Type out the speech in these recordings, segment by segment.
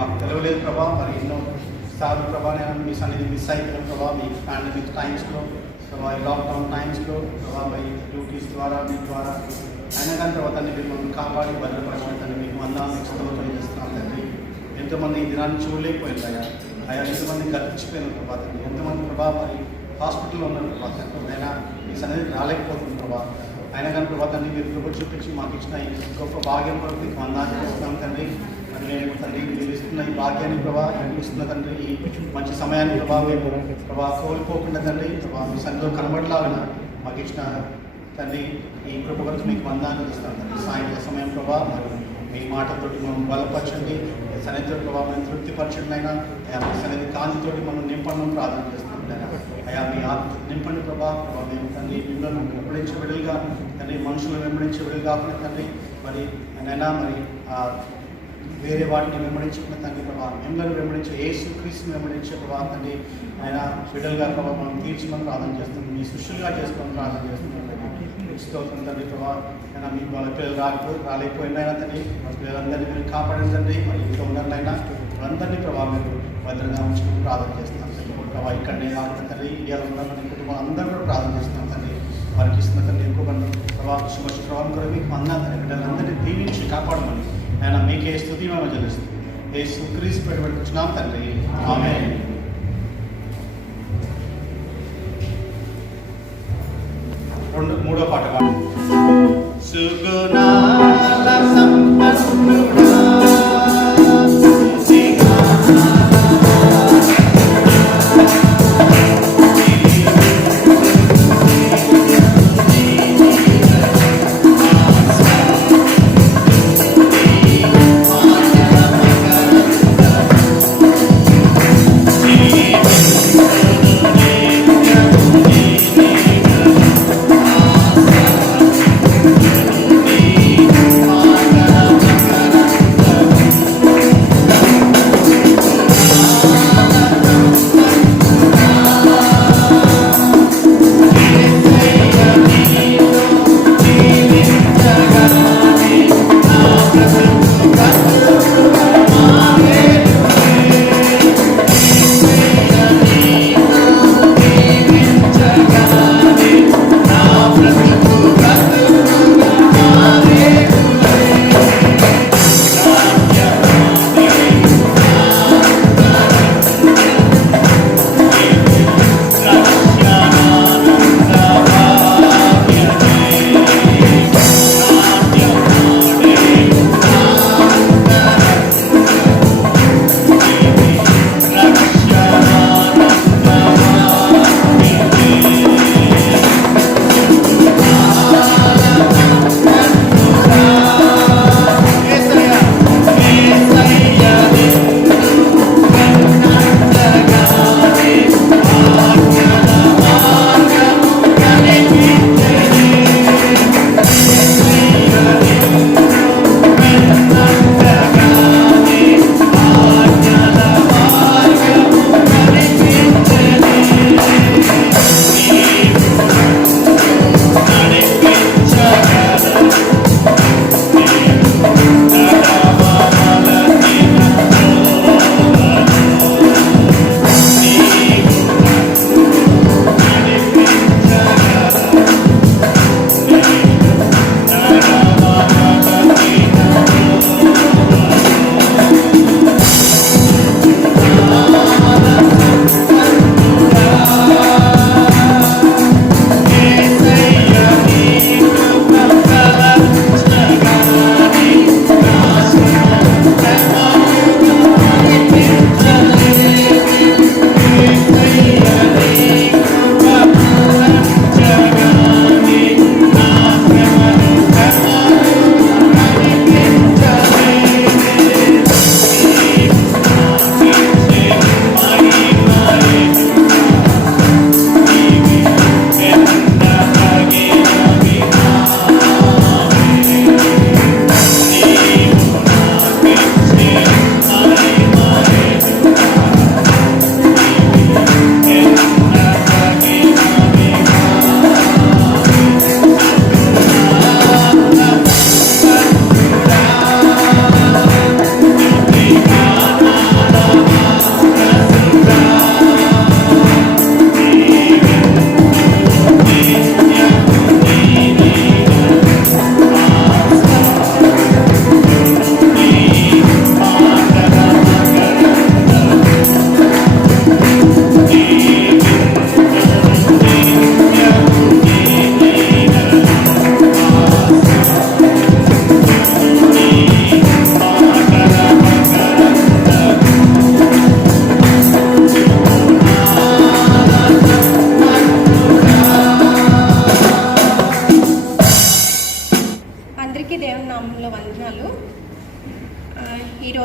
మాకు తెలవలేదు ప్రభా. మరి ఎన్నో సార్లు ప్రభా నేను మీ సన్నిధి మిస్ అయిపోయిన ప్రభా, మీ పాండమిక్ టైమ్స్లో ప్రభా, ఈ లాక్డౌన్ టైమ్స్లో ప్రభా, మీ డ్యూటీస్ ద్వారా మీ ద్వారా అయినా కానీ తర్వాత మిమ్మల్ని కాపాడి భద్రపరచడం తండ్రి మీకు వందనాలు స్తోత్రం చేస్తున్నాం తండ్రి. ఎంతోమంది ఈ దినాన్ని చూడలేకపోయింది అయ్యా ఎంతమంది గతించిపోయిన ప్రభా తండ్రి, ఎంతమంది ప్రభా మరి హాస్పిటల్లో ఉన్న ప్రభా తండ్రి అయినా మీ సన్నిధి రాలేకపోతుంది ప్రభా. అయినా కానీ ప్రభా తండ్రి మీరు కృప చూపించి మాకు ఇచ్చిన ఈ గొప్ప భాగ్యం కొరకు మీకు వందనాలు చేస్తున్నాం తండ్రి. మరి మేము తండ్రి మీరు ఇస్తున్న ఈ భాగ్యాన్ని ప్రభా ఇస్తున్న తండ్రి ఈ మంచి సమయాన్ని ప్రభా మేము ప్రభా కోల్పోకుండా తండ్రి ప్రభా మీ సన్నిధిలో కనబడలాగిన మాకు ఇచ్చిన తండ్రి ఈ కృప కొరకు మీకు వందనాలు ఇస్తాం తండ్రి. సాయంత్రం సమయం ప్రభా మరి మీ మాటతోటి మనం బలపరచండి, సన్నిధితో ప్రభావ మనం తృప్తిపరచండి అయినా మీ సన్నిధి కాంతితోటి మనం నింపడం ప్రార్థన చేస్తున్నాం అయ్యా. మీ ఆత్మ నింపండి ప్రభా. మేము తండ్రి మిమ్మల్ని వెంబడించే విడుదలుగా తండ్రి మనుషులను వెంబడించే విడుదల కాకుండా తండ్రి మరి అయినా మరి వేరే వాటిని వెంబడించుకున్న తండ్రి ప్రభా మిమ్మల్ని వెంబడించే యేసుక్రీస్తుని వెంబడించే ప్రభా తండ్రి ఆయన బిడ్డలుగా ప్రభావ మనం తీర్చమని ప్రార్థన చేస్తున్నాం, మీ శిష్యులుగా చేసుకోమని ప్రార్థన చేస్తున్నాం స్తోత్రం తండ్రి ప్రభా. అయినా మీకు వాళ్ళ పిల్లలు రాలేకపోయినా తండ్రి మన పిల్లలందరినీ మీరు కాపాడండి. మరి ఇంట్లో ఉన్నట్లయినా వాళ్ళందరినీ ప్రభావ మీరు భద్రంగా ఉంచుకుని ప్రార్థన చేస్తున్నాం ప్రభావ. ఇక్కడనే కాకుండా తండ్రి ఇండియాలో ఉన్న మన కుటుంబం అందరూ కూడా ప్రార్థన చేస్తున్నాం తండ్రి. వారికి ఇస్తున్న తండ్రి ఎక్కువ ప్రభావ ప్రభావం కూడా మీకు అన్నాను తండ్రి బిడ్డలందరినీ దీవించి కాపాడమని ఆయన మీకే స్తుతి మేము చెల్లిస్తుంది. యేసుక్రీస్తు పెట్టుబడుతున్నాం తండ్రి, ఆమేన్. మూడో పాట సుగుణాల సంపన్నుడా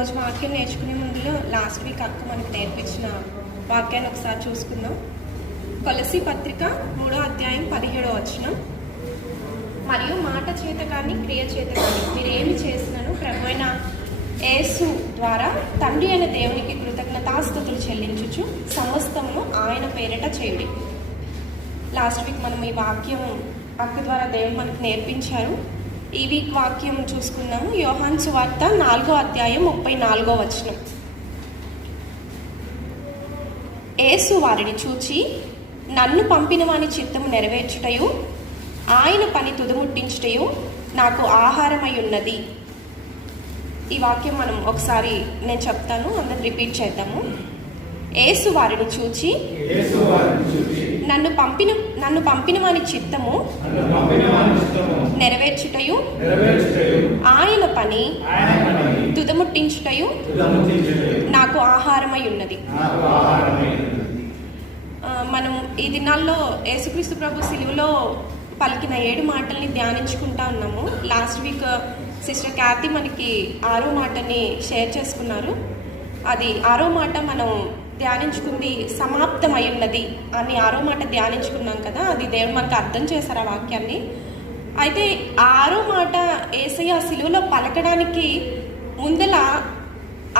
ఈరోజు వాక్యం నేర్చుకునే ముందులో లాస్ట్ వీక్ అక్క మనకు నేర్పించిన వాక్యాన్ని ఒకసారి చూసుకుందాం. కొలసీ పత్రిక 3వ అధ్యాయం 17వ వచనం. మరియు మాట చేత కానీ క్రియ చేత కానీ మీరు ఏమి చేసినను ప్రభువైన యేసు ద్వారా తండ్రి అయిన దేవునికి కృతజ్ఞతాస్తుతులు చెల్లించుచు సమస్తమును ఆయన పేరిట చేయుడి. లాస్ట్ వీక్ మనం ఈ వాక్యం అక్క ద్వారా దేవుడు మనకు నేర్పించారు. ఈ వీక్ వాక్యం చూసుకున్నాము. యోహాను సువార్త 4వ అధ్యాయం 34వ వచనం. యేసు వారిని చూచి నన్ను పంపిన వాని చిత్తము నెరవేర్చుటయు ఆయన పని తుదముట్టించుటయు నాకు ఆహారమై ఉన్నది. ఈ వాక్యం మనం ఒకసారి నేను చెప్తాను, అందరం రిపీట్ చేద్దాము. యేసు వారిని చూచి నన్ను పంపిన వాని చిత్తము నెరవేర్చుటయు ఆయన పని తుదముట్టించుటయు నాకు ఆహారమై ఉన్నది. మనం ఈ దినాల్లో యేసుక్రీస్తు ప్రభు సిలువలో పలికిన 7 మాటల్ని ధ్యానించుకుంటా ఉన్నాము. లాస్ట్ వీక్ సిస్టర్ క్యాతి మనకి 6వ మాటని షేర్ చేసుకున్నారు. అది 6వ మాట మనం ధ్యానించుకుంది సమాప్తమై ఉన్నది అని 6వ మాట ధ్యానించుకున్నాం కదా. అది దేవుడు మనకు అర్థం చేశారు ఆ వాక్యాన్ని. అయితే 6వ మాట యేసయ్య సిలువలో పలకడానికి ముందల,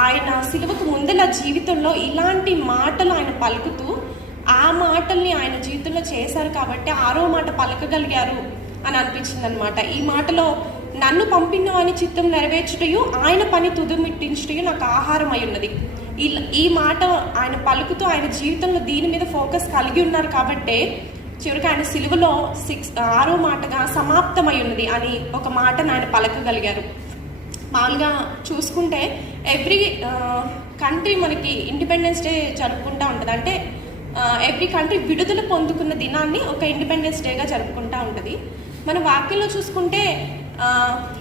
ఆయన సిలువకు ముందల జీవితంలో ఇలాంటి మాటలు ఆయన పలుకుతూ ఆ మాటల్ని ఆయన జీవితంలో చేశారు కాబట్టి 6వ మాట పలకగలిగారు అని అనిపించింది అనమాట. ఈ మాటలో నన్ను పంపిన వాని చిత్తం నెరవేర్చుటయు ఆయన పని తుదముట్టించుటయు నాకు ఆహారం అయి ఉన్నది. ఈ మాట ఆయన పలుకుతూ ఆయన జీవితంలో దీని మీద ఫోకస్ కలిగి ఉన్నారు కాబట్టి చివరికి ఆయన సిలువలో 6వ మాటగా సమాప్తమై ఉన్నది అని ఒక మాటను ఆయన పలకగలిగారు. మామూలుగా చూసుకుంటే ఎవ్రీ కంట్రీ మనకి ఇండిపెండెన్స్ డే జరుపుకుంటూ ఉంటుంది. అంటే ఎవ్రీ కంట్రీ విడుదల పొందుకున్న దినాన్ని ఒక ఇండిపెండెన్స్ డేగా జరుపుకుంటూ ఉంటుంది. మన వాక్యంలో చూసుకుంటే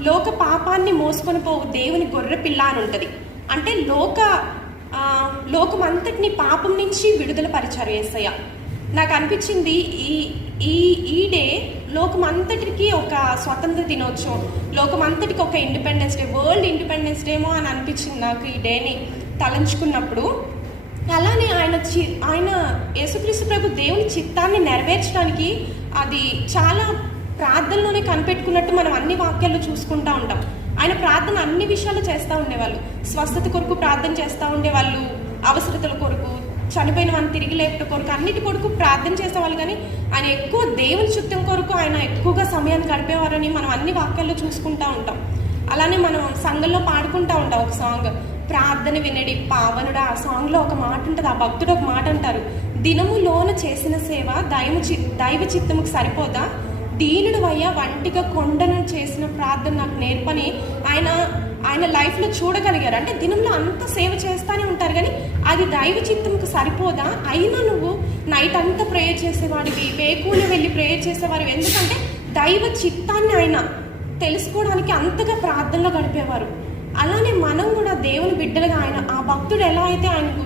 లోక పాపాన్ని మోసుకొని పోవు దేవుని గొర్రె పిల్ల అని ఉంటుంది. అంటే లోకమంతటిని పాపం నుంచి విడుదల పరిచారు యేసయ్య. నాకు అనిపించింది ఈ డే లోకమంతటికి ఒక స్వతంత్ర దినోత్సవం, లోకమంతటికి ఒక ఇండిపెండెన్స్ డే, వరల్డ్ ఇండిపెండెన్స్ డేమో అని అనిపించింది నాకు ఈ డేని తలంచుకున్నప్పుడు. అలానే ఆయన యేసుక్రీస్తు ప్రభు దేవుని చిత్తాన్ని నెరవేర్చడానికి అది చాలా ప్రార్థనలోనే కనిపెట్టుకున్నట్టు మనం అన్ని వాక్యాల్లో చూసుకుంటూ ఉంటాం. ఆయన ప్రార్థన అన్ని విషయాలు చేస్తూ ఉండేవాళ్ళు. స్వస్థత కొరకు ప్రార్థన చేస్తూ ఉండేవాళ్ళు, అవసరతల కొరకు, చనిపోయిన వాడిని తిరిగి లేపట కొరకు, అన్నిటి కొరకు ప్రార్థన చేసేవాళ్ళు. కానీ ఆయన ఎక్కువ దేవుని చిత్తం కొరకు ఆయన ఎక్కువగా సమయాన్ని గడిపేవారని మనం అన్ని వాక్యాల్లో చూసుకుంటూ ఉంటాం. అలానే మనం సంఘంలో పాడుకుంటూ ఉంటాం ఒక సాంగ్, ప్రార్థన వినడి పావనుడు. ఆ సాంగ్లో ఒక మాట ఉంటుంది, ఆ భక్తుడు ఒక మాట అంటారు, దినములోన చేసిన సేవ దైవ చిత్తముకు సరిపోదా, దీనుడు అయ్యా వంటిగా కొండను చేసిన ప్రార్థన నాకు నేర్పని ఆయన లైఫ్లో చూడగలిగారు. అంటే దినంలో అంత సేవ చేస్తూనే ఉంటారు కానీ అది దైవ చిత్తంకు సరిపోదా, అయినా నువ్వు నైట్ అంతా ప్రేయర్ చేసేవాడివి, వేకుని వెళ్ళి ప్రేయర్ చేసేవారు. ఎందుకంటే దైవ చిత్తాన్ని ఆయన తెలుసుకోవడానికి అంతగా ప్రార్థనలో గడిపేవారు. అలానే మనం కూడా దేవుని బిడ్డలుగా ఆ భక్తుడు ఎలా అయితే ఆయనకు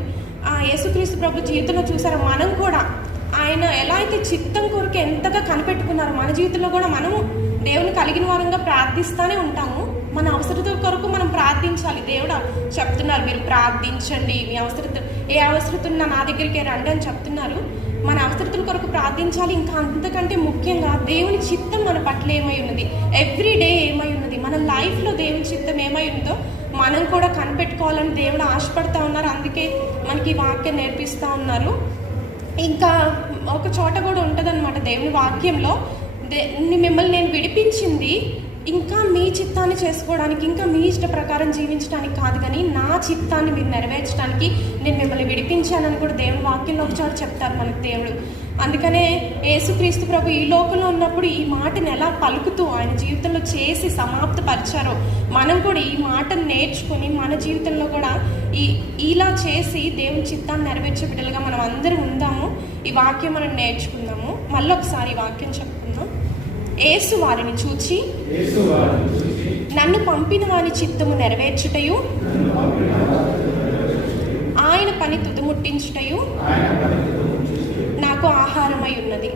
యేసుక్రీస్తు ప్రభు జీవితంలో చూసారో మనం కూడా ఆయన ఎలా అయితే చిత్తం కొరకు ఎంతగా కనిపెట్టుకున్నారో మన జీవితంలో కూడా మనము దేవుని కలిగిన వారంగా ప్రార్థిస్తూనే ఉంటాము. మన అవసరత కొరకు మనం ప్రార్థించాలి. దేవుడు చెప్తున్నారు, మీరు ప్రార్థించండి, మీ ఏ అవసరత ఉన్నా నా దగ్గరికి రండి అని చెప్తున్నారు. మన అవసరతల కొరకు ప్రార్థించాలి. ఇంకా అంతకంటే ముఖ్యంగా దేవుని చిత్తం మన పట్ల ఏమై ఉన్నది, ఎవ్రీ డే ఏమై ఉన్నది, మన లైఫ్లో దేవుని చిత్తం ఏమై ఉందో మనం కూడా కనిపెట్టుకోవాలని దేవుడు ఆశపడుతూ ఉన్నారు. అందుకే మనకి ఈ వాక్యం నేర్పిస్తూ ఉన్నారు. ఇంకా ఒక చోట కూడా ఉంటుంది అనమాట దేవుని వాక్యంలో, మిమ్మల్ని నేను విడిపించింది ఇంకా మీ చిత్తాన్ని చేసుకోవడానికి, ఇంకా మీ ఇష్ట ప్రకారం జీవించడానికి కాదు, కానీ నా చిత్తాన్ని మీరు నెరవేర్చడానికి నేను మిమ్మల్ని విడిపించానని కూడా దేవుని వాక్యంలో ఒకసారి చెప్తారు మనకు దేవుడు. అందుకనే యేసుక్రీస్తు ప్రభు ఈ లోకంలో ఉన్నప్పుడు ఈ మాటను ఎలా పలుకుతూ ఆయన జీవితంలో చేసి సమాప్తపరిచారో మనం కూడా ఈ మాటను నేర్చుకొని మన జీవితంలో కూడా ఇలా చేసి దేవుని చిత్తాన్ని నెరవేర్చే బిడ్డలుగా మనం అందరం ఉందాము. ఈ వాక్యం మనం నేర్చుకుందాము. మళ్ళీ ఒకసారి ఈ వాక్యం చెప్పుకుందాం. యేసు వారిని చూచి నన్ను పంపిన వాని చిత్తము నెరవేర్చుటయు ఆయన పని తుదముట్టించుటయు నాకు ఆహారమై ఉన్నది.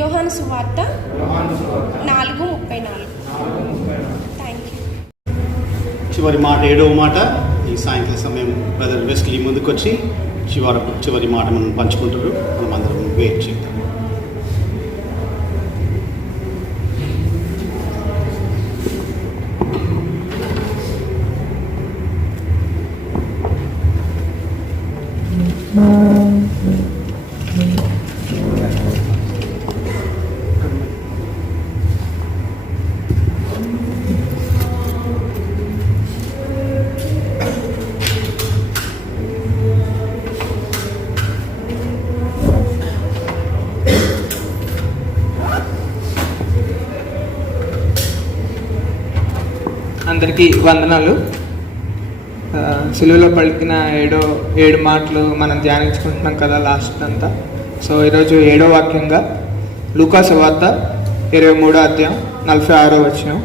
యోహాను సువార్త 4:34. Thank you. చివరి మాట 7వ మాట ఈ సాయంత్రం సమయం బ్రదర్ వెస్లీ ముందుకు వచ్చి చివరి మాట మనం పంచుకుంటారు. మనం అందరం వెయిట్ చేద్దాం. అందరికీ వందనాలు. సిలువలో పలికిన 7 మాటలు మనం ధ్యానించుకుంటున్నాం కదా లాస్ట్ అంతా. సో ఈరోజు 7వ వాక్యంగా లూకా సువార్త 23వ అధ్యాయం 46వ వచనం.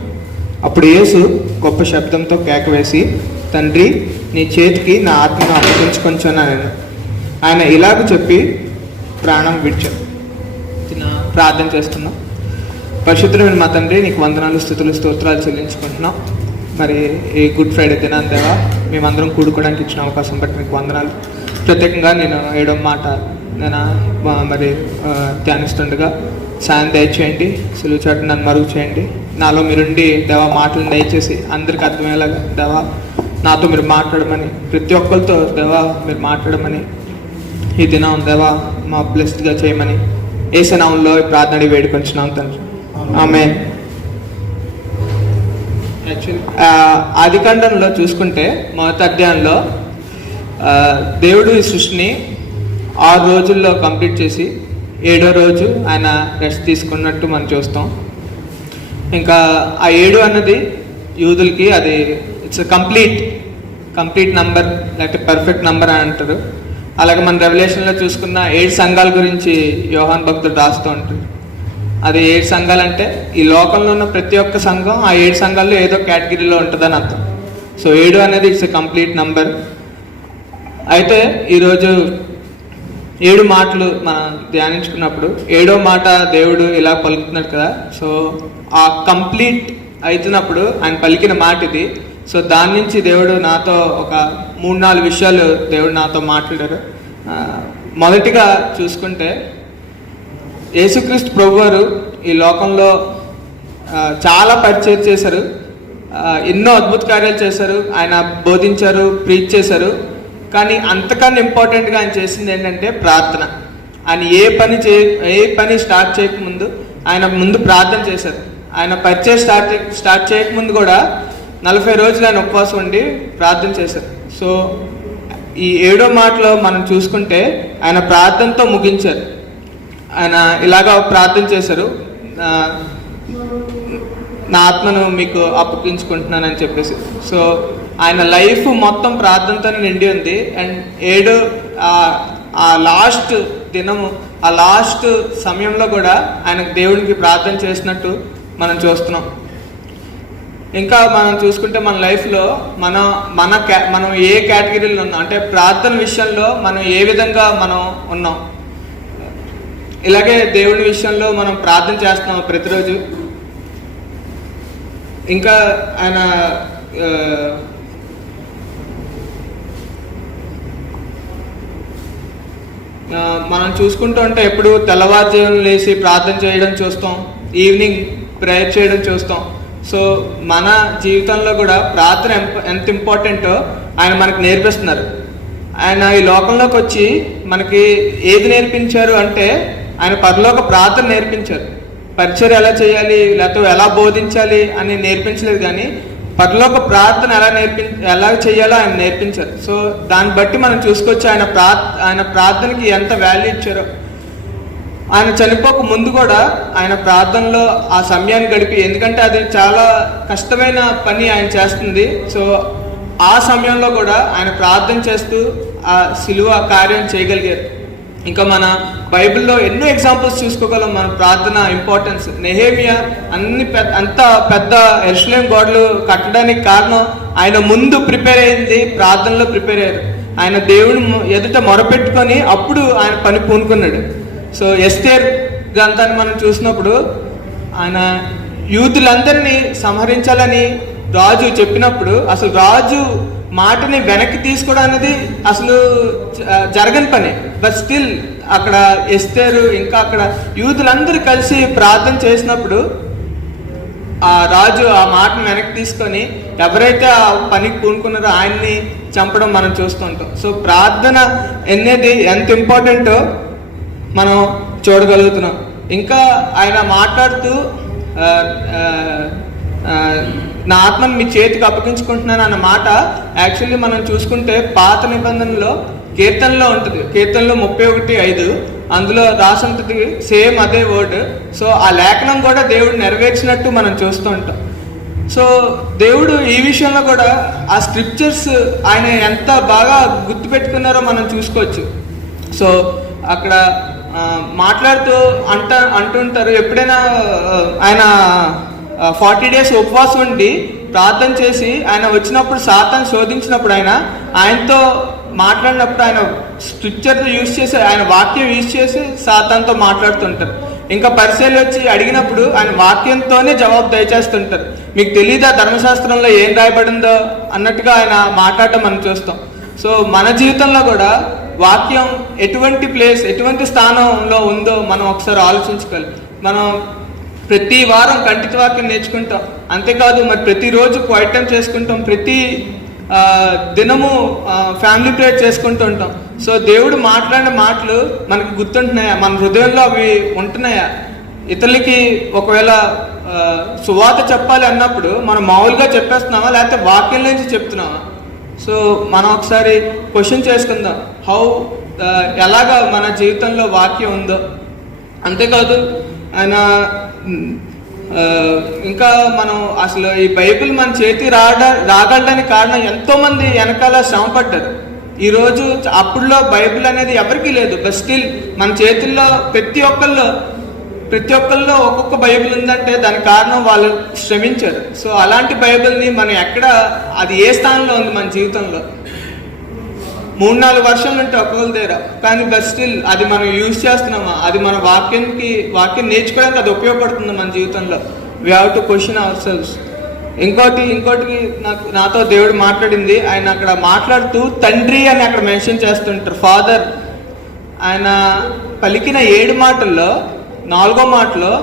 అప్పుడు యేసు గొప్ప శబ్దంతో కేక వేసి, తండ్రి, నీ చేతికి నా ఆత్మను అప్పగించుకొంచున్నాను. ఆయన ఇలాగ చెప్పి ప్రాణం విడిచాడు. ప్రార్థన చేస్తున్నాం. పరిశుద్ధమైన మా తండ్రి, నీకు వందనాలు, స్తుతులు, స్తోత్రాలు చెల్లించుకుంటున్నాం. మరి ఈ గుడ్ ఫ్రైడే దినాన్ని దేవా మేమందరం కూడుకోవడానికి ఇచ్చిన అవకాశం బట్టి మీకు వందనాలు. ప్రత్యేకంగా నేను 7వ మాట నేను మరి ధ్యానిస్తుండగా సాయం దయచేయండి. సులువు చాటు నన్ను మరుగు చేయండి. నాలో మీరుండి దేవా మాటలను దయచేసి అందరికీ అర్థమయ్యేలాగా దేవా నాతో మీరు మాట్లాడమని, ప్రతి ఒక్కరితో దేవా మీరు మాట్లాడమని, ఈ దినం దేవా మా బ్లెస్డ్గా చేయమని యేసు నామములో ప్రార్థన వేడుకొంచున్నాం తండ్రి. ఆమేన్. ఆదికాండంలో చూసుకుంటే మొదటి అధ్యాయంలో దేవుడు ఈ సృష్టిని 6 రోజుల్లో కంప్లీట్ చేసి 7వ రోజు ఆయన రెస్ట్ తీసుకున్నట్టు మనం చూస్తాం. ఇంకా ఆ 7 అన్నది యూదులకి అది ఇట్స్ కంప్లీట్ నంబర్, లేకపోతే పర్ఫెక్ట్ నంబర్ అని అంటారు. అలాగే మన రెవల్యూషన్లో చూసుకున్న 7 సంఘాల గురించి యోహాన్ భక్తుడు రాస్తూ ఉంటారు. అది 7 సంఘాలు అంటే ఈ లోకంలో ఉన్న ప్రతి ఒక్క సంఘం ఆ 7 సంఘాల్లో ఏదో కేటగిరీలో ఉంటుందని అర్థం. సో 7 అనేది ఇట్స్ ఎ కంప్లీట్ నంబర్. అయితే ఈరోజు 7 మాటలు మనం ధ్యానించుకున్నప్పుడు 7వ మాట దేవుడు ఇలా పలుకుతున్నాడు కదా. సో ఆ కంప్లీట్ అవుతున్నప్పుడు ఆయన పలికిన మాట ఇది. సో దాని నుంచి దేవుడు నాతో ఒక 3-4 విషయాలు దేవుడు నాతో మాట్లాడారు. మొదటిగా చూసుకుంటే యేసుక్రీస్తు ప్రభువారు ఈ లోకంలో చాలా పరిచయం చేశారు, ఎన్నో అద్భుత కార్యాలు చేశారు, ఆయన బోధించారు, ప్రీచ్ చేశారు. కానీ అంతకన్నా ఇంపార్టెంట్గా ఆయన చేసింది ఏంటంటే ప్రార్థన. ఆయన ఏ పని స్టార్ట్ చేయకముందు ఆయన ముందు ప్రార్థన చేశారు. ఆయన పరిచయం స్టార్ట్ చేయకముందు కూడా 40 రోజులు ఆయన ఉపవాసం ఉండి ప్రార్థన చేశారు. సో ఈ 7వ మాటలో మనం చూసుకుంటే ఆయన ప్రార్థనతో ముగించారు. ఆయన ఇలాగా ప్రార్థన చేశారు, నా ఆత్మను మీకు అప్పగించుకుంటున్నానని చెప్పేసి. సో ఆయన లైఫ్ మొత్తం ప్రార్థనతోనే నిండి ఉంది. అండ్ 7 ఆ లాస్ట్ దినము, ఆ లాస్ట్ సమయంలో కూడా ఆయన దేవునికి ప్రార్థన చేసినట్టు మనం చూస్తున్నాం. ఇంకా మనం చూసుకుంటే మన లైఫ్లో మనం ఏ కేటగిరీలో ఉన్నాం అంటే ప్రార్థన విషయంలో మనం ఏ విధంగా మనం ఉన్నాం. ఇలాగే దేవుడి విషయంలో మనం ప్రార్థన చేస్తున్నాం ప్రతిరోజు. ఇంకా ఆయన మనం చూసుకుంటూ ఉంటే ఎప్పుడు తెల్లవారుజామున లేచి ప్రార్థన చేయడం చూస్తాం, ఈవినింగ్ ప్రేయర్ చేయడం చూస్తాం. సో మన జీవితంలో కూడా ప్రార్థన ఎంత ఇంపార్టెంటో ఆయన మనకు నేర్పిస్తున్నారు. ఆయన ఈ లోకంలోకి వచ్చి మనకి ఏది నేర్పించారు అంటే ఆయన పరలోక ప్రార్థన నేర్పించారు. పరిచర్య ఎలా చేయాలి లేకపోతే ఎలా బోధించాలి అని నేర్పించలేదు, కానీ పరలోక ప్రార్థన ఎలా చేయాలో ఆయన నేర్పించారు. సో దాన్ని బట్టి మనం చూసుకోవచ్చు ఆయన ప్రార్థనకి ఎంత వాల్యూ ఇచ్చారో. ఆయన చనిపోక ముందు కూడా ఆయన ప్రార్థనలో ఆ సమయాన్ని గడిపి, ఎందుకంటే అది చాలా కష్టమైన పని ఆయన చేస్తుంది. సో ఆ సమయంలో కూడా ఆయన ప్రార్థన చేస్తూ ఆ సిలువ కార్యం చేయగలిగారు. ఇంకా మన బైబిల్లో ఎన్నో ఎగ్జాంపుల్స్ చూసుకోగలం మన ప్రార్థన ఇంపార్టెన్స్. నెహేమియా అంత పెద్ద యెరూషలేము గోడలు కట్టడానికి కారణం ఆయన ముందు ప్రిపేర్ అయింది, ప్రార్థనలో ప్రిపేర్ అయ్యారు. ఆయన దేవుని ఎదుట మొరపెట్టుకొని అప్పుడు ఆయన పని పూనుకున్నాడు. సో ఎస్తేర్ గ్రంథాన్ని మనం చూసినప్పుడు ఆయన యూతులందరినీ సంహరించాలని రాజు చెప్పినప్పుడు అసలు రాజు మాటని వెనక్కి తీసుకోవడం అనేది అసలు జరగని పని. బట్ స్టిల్ అక్కడ ఎస్తేరు ఇంకా అక్కడ యూదులందరూ కలిసి ప్రార్థన చేసినప్పుడు ఆ రాజు ఆ మాటను వెనక్కి తీసుకొని ఎవరైతే ఆ పనికి పూనుకున్నారో ఆయన్ని చంపడం మనం చూస్తుంటాం. సో ప్రార్థన అనేది ఎంత ఇంపార్టెంటో మనం చూడగలుగుతున్నాం. ఇంకా ఆయన మాట్లాడుతూ నా ఆత్మను మీ చేతికి అప్పగించుకుంటున్నాను అన్న మాట యాక్చువల్లీ మనం చూసుకుంటే పాత నిబంధనలో కీర్తనలో ఉంటుంది. కీర్తనలో 31:5 అందులో రాసి ఉంటుంది సేమ్ అదే వర్డ్. సో ఆ లేఖనం కూడా దేవుడు నెరవేర్చినట్టు మనం చూస్తూ ఉంటాం. సో దేవుడు ఈ విషయంలో కూడా ఆ స్క్రిప్చర్స్ ఆయన ఎంత బాగా గుర్తుపెట్టుకున్నారో మనం చూసుకోవచ్చు. సో అక్కడ మాట్లాడుతూ అంటుంటారు ఎప్పుడైనా ఆయన 40 days ఉపవాసం ఉండి ప్రార్థన చేసి ఆయన వచ్చినప్పుడు సాతాను శోధించినప్పుడు ఆయనతో మాట్లాడినప్పుడు ఆయన స్క్రిప్చర్ యూజ్ చేసి ఆయన వాక్యం యూజ్ చేసి సాతానుతో మాట్లాడుతుంటారు. ఇంకా పరిశీలి వచ్చి అడిగినప్పుడు ఆయన వాక్యంతోనే జవాబు దయచేస్తుంటారు. మీకు తెలీదా ధర్మశాస్త్రంలో ఏం రాయబడిందో అన్నట్టుగా ఆయన మాట్లాడటం మనం చూస్తాం. సో మన జీవితంలో కూడా వాక్యం ఎటువంటి ప్లేస్ ఎటువంటి స్థానంలో ఉందో మనం ఒకసారి ఆలోచించుకోవాలి. మనం ప్రతి వారం కంఠిత వాక్యం నేర్చుకుంటాం, అంతేకాదు మరి ప్రతిరోజు క్వైట్ టైం చేసుకుంటాం, ప్రతి దినము ఫ్యామిలీ ప్రేయర్ చేసుకుంటూ ఉంటాం. సో దేవుడు మాట్లాడిన మాటలు మనకి గుర్తుంటున్నాయా, మన హృదయంలో అవి ఉంటున్నాయా? ఇతరులకి ఒకవేళ సువార్త చెప్పాలి అన్నప్పుడు మనం మామూలుగా చెప్పేస్తున్నామా లేకపోతే వాక్యం నుంచి చెప్తున్నామా? సో మనం ఒకసారి క్వశ్చన్ చేసుకుందాం, ఎలాగా మన జీవితంలో వాక్యం ఉందో. అంతేకాదు ఆయన ఇంకా మనం అసలు ఈ బైబిల్ మన చేతి రాగలడానికి కారణం ఎంతోమంది వెనకాల శ్రమ పడ్డారు. ఈరోజు అప్పుడులో బైబిల్ అనేది ఎవరికీ లేదు, బట్ స్టిల్ మన చేతుల్లో ప్రతి ఒక్కళ్ళలో ఒక్కొక్క బైబిల్ ఉందంటే దానికి కారణం వాళ్ళు శ్రమించారు. సో అలాంటి బైబిల్ని మనం ఎక్కడ అది ఏ స్థానంలో ఉంది మన జీవితంలో? 3-4 వర్షాలు ఉంటే ఒక్కొక్కరి దగ్గర, కానీ బట్ స్టిల్ అది మనం యూజ్ చేస్తున్నామా? అది మన వాక్యం నేర్చుకోవడానికి అది ఉపయోగపడుతుంది మన జీవితంలో? We have to question ourselves. ఇంకోటి నాతో దేవుడు మాట్లాడింది, ఆయన అక్కడ మాట్లాడుతూ తండ్రి అని అక్కడ మెన్షన్ చేస్తుంటారు, ఫాదర్. ఆయన పలికిన 7 మాటల్లో 4వ మాటలో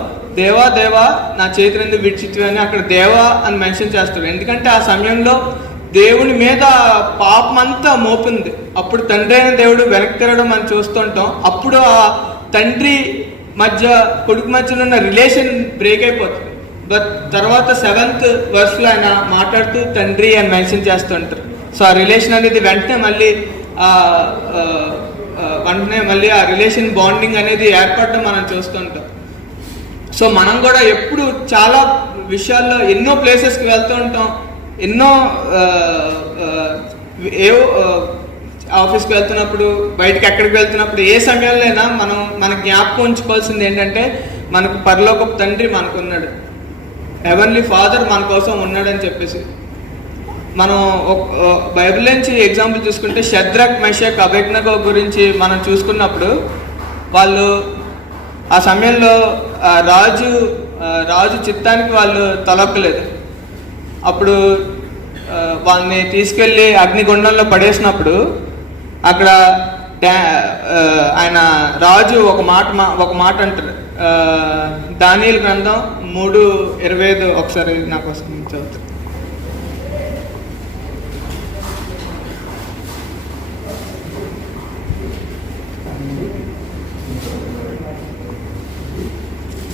దేవా దేవా నా చేతి నుండి విడిచితివి అని అక్కడ దేవా అని మెన్షన్ చేస్తాడు. ఎందుకంటే ఆ సమయంలో దేవుని మీద పాపమంతా మోపింది. అప్పుడు తండ్రి అయిన దేవుడు వెనక్కి తిరగడం మనం చూస్తుంటాం. అప్పుడు ఆ తండ్రి మధ్య కొడుకు మధ్యలో ఉన్న రిలేషన్ బ్రేక్ అయిపోతుంది. బట్ తర్వాత 7th verse ఆయన మాట్లాడుతూ తండ్రి అని మెన్షన్ చేస్తుంటారు. సో ఆ రిలేషన్ అనేది వెంటనే మళ్ళీ ఆ రిలేషన్ బాండింగ్ అనేది ఏర్పడడం మనం చూస్తుంటాం. సో మనం కూడా ఎప్పుడు చాలా విషయాల్లో ఎన్నో ప్లేసెస్కి వెళ్తూ ఉంటాం, ఎన్నో ఆఫీస్కి వెళ్తున్నప్పుడు, బయటకి ఎక్కడికి వెళ్తున్నప్పుడు, ఏ సమయంలోనైనా మన జ్ఞాపకం ఉంచుకోవాల్సింది ఏంటంటే మనకు పరలోకపు తండ్రి మనకున్నాడు, హెవెన్లీ ఫాదర్ మన కోసం ఉన్నాడని చెప్పేసి. మనం బైబిల్ నుంచి ఎగ్జాంపుల్ చూసుకుంటే షద్రక్, మెషక్, అబేద్నెగో గురించి మనం చూసుకున్నప్పుడు వాళ్ళు ఆ సమయంలో రాజు చిత్తానికి వాళ్ళు తలొక్కలేదు. అప్పుడు వాళ్ళని తీసుకెళ్ళి అగ్నిగుండంలో పడేసినప్పుడు అక్కడ ఆయన రాజు ఒక మాట అంటారు. దానియేలు గ్రంథం 3:25 ఒకసారి నా కోసం చదువుతారు.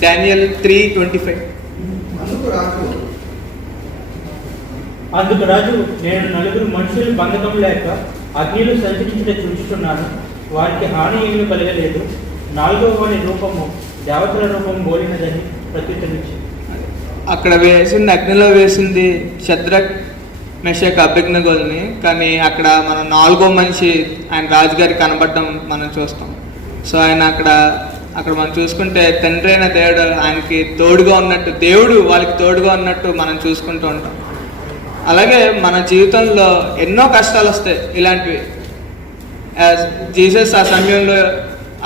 Daniel 3:25. అందుకు రాజు, నేను 4 మనుషులు బంధకం లేక అగ్నిలో సంచరించుట చూస్తున్నాను, వారికి హాని ఏమీ కలగలేదు. 4వ వాని రూపము దేవతల రూపం పోలినదని ప్రత్యుత్తరించింది. అక్కడ వేసింది, అగ్నిలో వేసింది షద్రక్, మెషక్, అబేద్నెగోల్ని. కానీ అక్కడ మనం 4వ మనిషి ఆయన రాజుగారికి కనబడడం మనం చూస్తాం. సో ఆయన అక్కడ మనం చూసుకుంటే తండ్రి అయిన దేవుడు ఆయనకి తోడుగా ఉన్నట్టు, దేవుడు వాళ్ళకి తోడుగా ఉన్నట్టు మనం చూసుకుంటూ ఉంటాం. అలాగే మన జీవితంలో ఎన్నో కష్టాలు వస్తాయి ఇలాంటివి. జీసస్ ఆ సమయంలో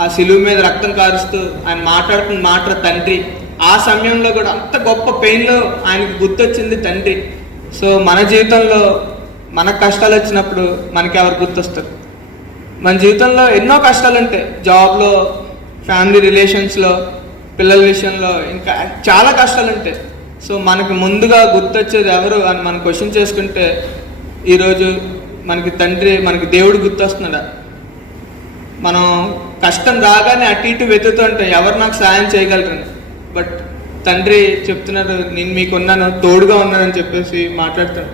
ఆ సిలువ మీద రక్తం కారుస్తూ ఆయన మాట్లాడుతున్న మాట తండ్రి. ఆ సమయంలో కూడా అంత గొప్ప పెయిన్లో ఆయనకు గుర్తొచ్చింది తండ్రి. సో మన జీవితంలో మనకు కష్టాలు వచ్చినప్పుడు మనకి ఎవరు గుర్తొస్తారు? మన జీవితంలో ఎన్నో కష్టాలు ఉంటాయి, జాబ్లో, ఫ్యామిలీ రిలేషన్స్లో, పిల్లల విషయంలో, ఇంకా చాలా కష్టాలు ఉంటాయి. సో మనకి ముందుగా గుర్తొచ్చేది ఎవరు అని మనం క్వశ్చన్ చేసుకుంటే ఈరోజు మనకి తండ్రి, మనకి దేవుడు గుర్తొస్తున్నాడా? మనం కష్టం రాగానే అటు ఇటు వెతుకుతుంటే ఎవరు నాకు సాయం చేయగలరని, బట్ తండ్రి చెప్తున్నారు, నేను మీకున్నాను, తోడుగా ఉన్నానని చెప్పేసి మాట్లాడతాడు.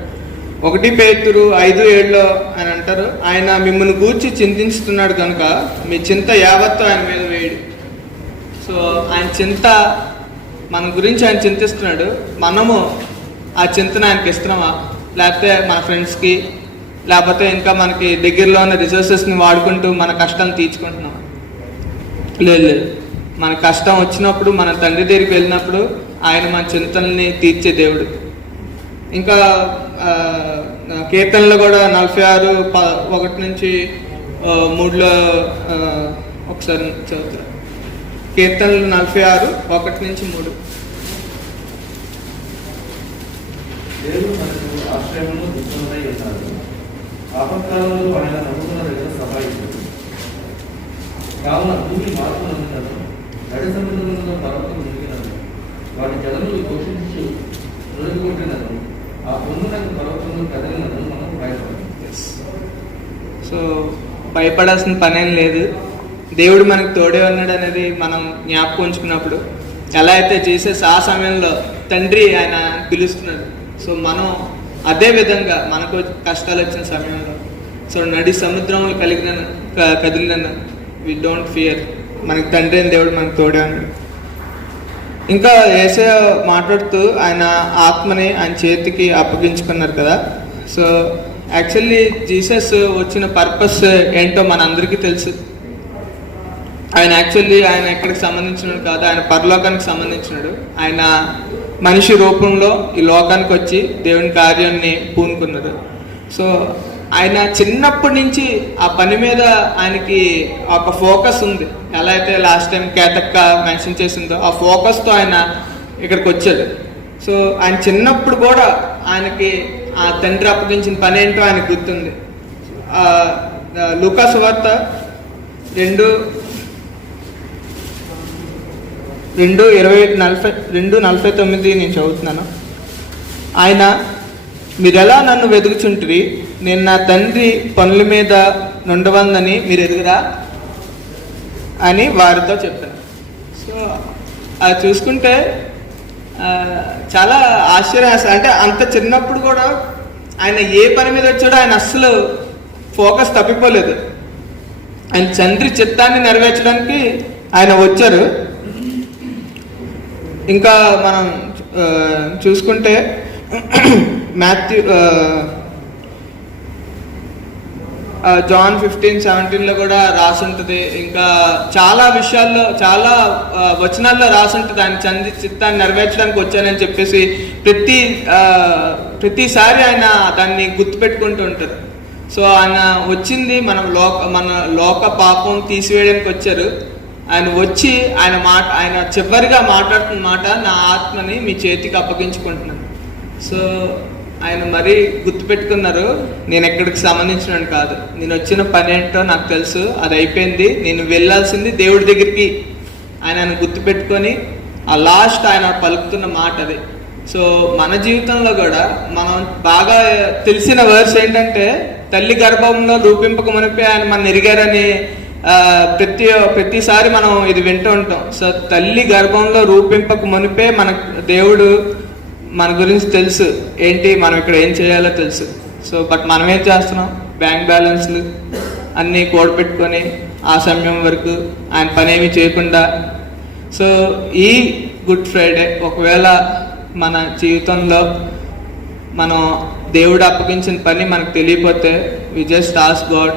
1 పేతురు 5:7 ఆయన అంటారు, ఆయన మిమ్మల్ని గూర్చి చింతిస్తున్నాడు కనుక మీ చింత యావత్తు ఆయన మీద వేయడు. సో ఆయన చింత, మన గురించి ఆయన చింతిస్తున్నాడు. మనము ఆ చింతను ఆయనకి ఇస్తున్నామా, లేకపోతే మన ఫ్రెండ్స్కి, లేకపోతే ఇంకా మనకి దగ్గరలో ఉన్న రిసోర్సెస్ని వాడుకుంటూ మన కష్టాన్ని తీర్చుకుంటున్నామా? లేదు. మన కష్టం వచ్చినప్పుడు మన తండ్రి దగ్గరికి వెళ్ళినప్పుడు ఆయన మన చింతల్ని తీర్చే దేవుడు. ఇంకా కీర్తనలో కూడా 46:1-3 ఒకసారి చదువుతారు. కీర్తనలు 46:1-3. దేవుడు మనకు ఆశ్రయమును దుఃఖమునై ఉన్నారు. ఆపత్కాలంలో ఆయన నమ్ముకున్న దగ్గర సహాయించాడు. కావున భూమి మార్పు నందినను, నడి సముద్రములలో పర్వతం మునిగినను, వాటి జలములు పోషించు నొరుగుకొట్టినను, ఆ పొందునకు పర్వతములు కదిలినను మనం భయపడము. సో భయపడాల్సిన పనేం లేదు. దేవుడు మనకు తోడే ఉన్నాడు అనేది మనం జ్ఞాపకం ఉంచుకున్నప్పుడు, ఎలా అయితే జీసస్ ఆ సమయంలో తండ్రి ఆయన పిలుస్తున్నాడు, సో మనం అదే విధంగా మనకు కష్టాలు వచ్చిన సమయంలో, సో నడి సముద్రంలో కదిలిన వి డోంట్ ఫియర్, మనకి తండ్రి అయిన దేవుడు మనకు తోడే ఉన్నాడు. ఇంకా యేసయ్య మాట్లాడుతూ ఆయన ఆత్మని ఆయన చేతికి అప్పగించుకున్నారు కదా. సో యాక్చువల్లీ జీసస్ వచ్చిన పర్పస్ ఏంటో మనందరికీ తెలుసు. ఆయన ఎక్కడికి సంబంధించినడు కాదు, ఆయన పరలోకానికి సంబంధించినడు. ఆయన మనిషి రూపంలో ఈ లోకానికి వచ్చి దేవుని కార్యాన్ని పూనుకున్నాడు. సో ఆయన చిన్నప్పటి నుంచి ఆ పని మీద ఆయనకి ఒక ఫోకస్ ఉంది. ఎలా అయితే లాస్ట్ టైం కేతక్క మెన్షన్ చేసిందో ఆ ఫోకస్తో ఆయన ఇక్కడికి వచ్చాడు. సో ఆయన చిన్నప్పుడు కూడా ఆయనకి ఆ తండ్రి అప్పగించిన పని ఏంటో ఆయనకు గుర్తుంది. లూకా సువార్త 2:49 నేను చదువుతున్నాను. ఆయన, మీరెలా నన్ను వెతుకుచుంటిరి, నేను నా తండ్రి పనుల మీద నుండవందని మీరు ఎదుగురా అని వారితో చెప్పాను. సో అది చూసుకుంటే చాలా ఆశ్చర్యం. అంటే అంత చిన్నప్పుడు కూడా ఆయన ఏ పని మీద వచ్చాడో ఆయన అస్సలు ఫోకస్ తప్పిపోలేదు. ఆయన తండ్రి చిత్తాన్ని నెరవేర్చడానికి ఆయన వచ్చారు. ఇంకా మనం చూసుకుంటే మాథ్యూ జాన్ 15:17 కూడా రాసి ఉంటుంది. ఇంకా చాలా విషయాల్లో, చాలా వచనాల్లో రాసి ఉంటుంది ఆయన తండ్రి చిత్తాన్ని నెరవేర్చడానికి వచ్చానని చెప్పేసి ప్రతిసారి ఆయన దాన్ని గుర్తుపెట్టుకుంటూ ఉంటారు. సో ఆయన వచ్చింది మన లోక పాపం తీసివేయడానికి వచ్చారు. ఆయన వచ్చి ఆయన చివరిగా మాట్లాడుతున్న మాట, నా ఆత్మని మీ చేతికి అప్పగించుకుంటున్నాను. సో ఆయన మరీ గుర్తుపెట్టుకున్నారు, నేను ఎక్కడికి సంబంధించినాను కాదు, నేను వచ్చిన పని ఏంటో నాకు తెలుసు, అది అయిపోయింది, నేను వెళ్ళాల్సింది దేవుడి దగ్గరికి. ఆయన గుర్తుపెట్టుకొని ఆ లాస్ట్ ఆయన పలుకుతున్న మాట అది. సో మన జీవితంలో కూడా మనం బాగా తెలిసిన వర్స్ ఏంటంటే, తల్లి గర్భంలో రూపింపక మునిపే ఆయన మన ఎరిగారని ప్రతిసారి మనం ఇది వింటూ ఉంటాం. సో తల్లి గర్భంలో రూపింపక మునిపే మన దేవుడు మన గురించి తెలుసు, ఏంటి మనం ఇక్కడ ఏం చేయాలో తెలుసు. సో బట్ మనం ఏం చేస్తున్నాం, బ్యాంక్ బ్యాలెన్స్లు అన్నీ కూడబెట్టుకొని ఆ సమయం వరకు ఆయన పని ఏమీ చేయకుండా. సో ఈ గుడ్ ఫ్రైడే ఒకవేళ మన జీవితంలో మనం దేవుడు అప్పగించిన పని మనకు తెలియకపోతే, వి జస్ట్ ఆస్క్ గాడ్,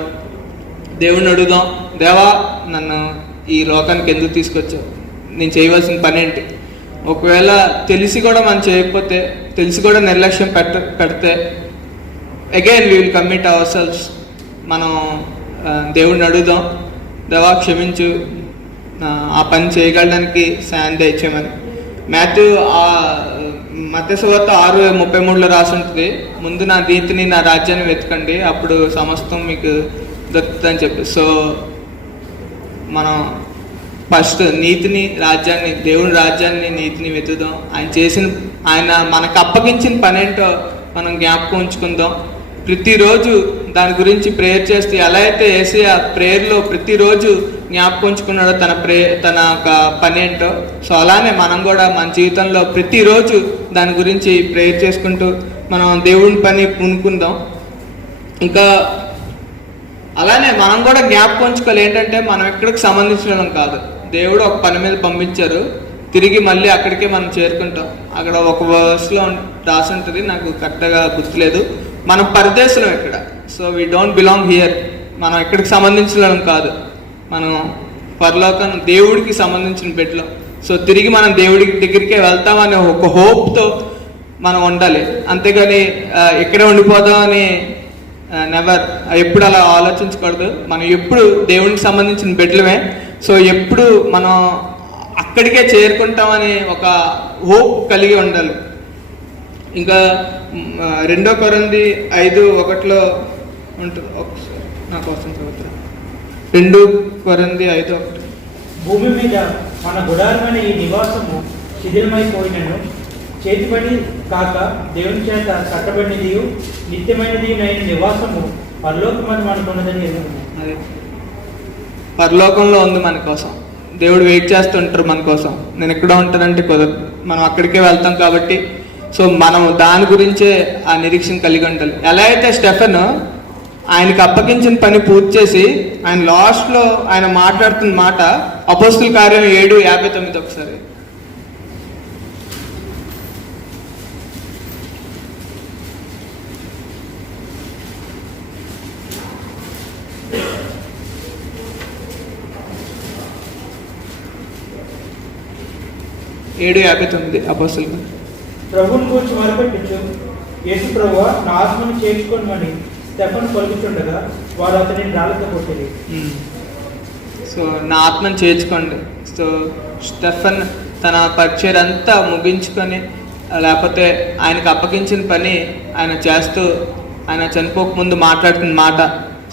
దేవుడిని అడుగుదాం, దేవా నన్ను ఈ లోకానికి ఎందుకు తీసుకొచ్చావు, నేను చేయవలసిన పని ఏంటి. ఒకవేళ తెలిసి కూడా మనం చేయకపోతే, తెలిసి కూడా నిర్లక్ష్యం పెడితే again we will commit ourselves. మనం దేవుడిని అడుగుదాం, దేవా క్షమించు, ఆ పని చేయగలడానికి సాయం దయచేయమని. మాథ్యూ మత్తయి సువార్త 6:33 రాసి ఉంటుంది, ముందు నా నీతిని నా రాజ్యాన్ని వెతకండి అప్పుడు సమస్తం మీకు దొరుకుతుందని చెప్పి. సో మనం ఫస్ట్ నీతిని రాజ్యాన్ని, దేవుని రాజ్యాన్ని నీతిని వెతుకుదాం. ఆయన మనకు అప్పగించిన పని ఏంటో మనం జ్ఞాపకం ఉంచుకుందాం. ప్రతిరోజు దాని గురించి ప్రేయర్ చేస్తే ఎలా అయితే యేసయ్య ప్రేయర్లో ప్రతిరోజు జ్ఞాపకం ఉంచుకున్నాడో తన ఒక పని ఏంటో, సో అలానే మనం కూడా మన జీవితంలో ప్రతిరోజు దాని గురించి ప్రేయర్ చేసుకుంటూ మనం దేవుని పని పూనుకుందాం. ఇంకా అలానే మనం కూడా జ్ఞాపకం ఉంచుకోవాలి ఏంటంటే మనం ఎక్కడికి సంబంధించడం కాదు, దేవుడు ఒక పని మీద పంపించారు, తిరిగి మళ్ళీ అక్కడికే మనం చేరుకుంటాం. అక్కడ ఒక వర్స్లో రాసి ఉంటుంది, నాకు కరెక్ట్గా గుర్తులేదు, మనం పరదేశం ఇక్కడ. So we don't belong here, మనం ఎక్కడికి సంబంధించడం కాదు, మనం పరలోకం దేవుడికి సంబంధించిన బిడ్డలు. సో తిరిగి మనం దేవుడి దగ్గరికే వెళ్తామనే ఒక హోప్తో మనం ఉండాలి, అంతేగాని ఇక్కడే ఉండిపోదామని నెవర్, ఎప్పుడు అలా ఆలోచించకూడదు. మనం ఎప్పుడు దేవునికి సంబంధించిన బిడ్డలమే. సో ఎప్పుడు మనం అక్కడికే చేరుకుంటామని ఒక హోప్ కలిగి ఉండాలి. ఇంకా 2 కొరింథీ 5:1 ఉంటుంది, ఒకసారి నా కోసం చదువుతాను. 2 కొరింథీ 5:1. భూమి మీద మన గుడారమైన ఈ నివాసము శిథిలమైపోయినను చేతిపడి కాక దేవుని చేత కట్టబడినది నిత్యమైనది అయిన నివాసము పరలోకమని మనకున్నదని ఎదుగుతుంది. అదే పరలోకంలో ఉంది మన కోసం, దేవుడు వెయిట్ చేస్తుంటారు మన కోసం. నేను ఎక్కడ ఉంటానంటే కుదరదు, మనం అక్కడికే వెళ్తాం కాబట్టి. సో మనం దాని గురించే ఆ నిరీక్షణ కలిగి ఉండాలి. ఎలా అయితే స్టెఫెన్ ఆయనకు అప్పగించిన పని పూర్తి చేసి ఆయన లాస్ట్లో ఆయన మాట్లాడుతున్న మాట అపోస్తుల కార్యం 7:59 ఒకసారి. అపోస్తులు ప్రభువుని గురించి మొదలుపెట్టచ్చు. యేసు ప్రభువా నా ఆత్మను చేర్చుకోమని స్టెఫెను పలుకుతుండగా వారు అతనిని రాళ్ళతో కొట్టేది. సో నా ఆత్మను చేర్చుకోండి. సో స్టెఫెన్ తన పరిచయం అంతా ముగించుకొని, లేకపోతే ఆయనకు అప్పగించిన పని ఆయన చేస్తూ ఆయన చనిపోక ముందు మాట్లాడుతున్న మాట,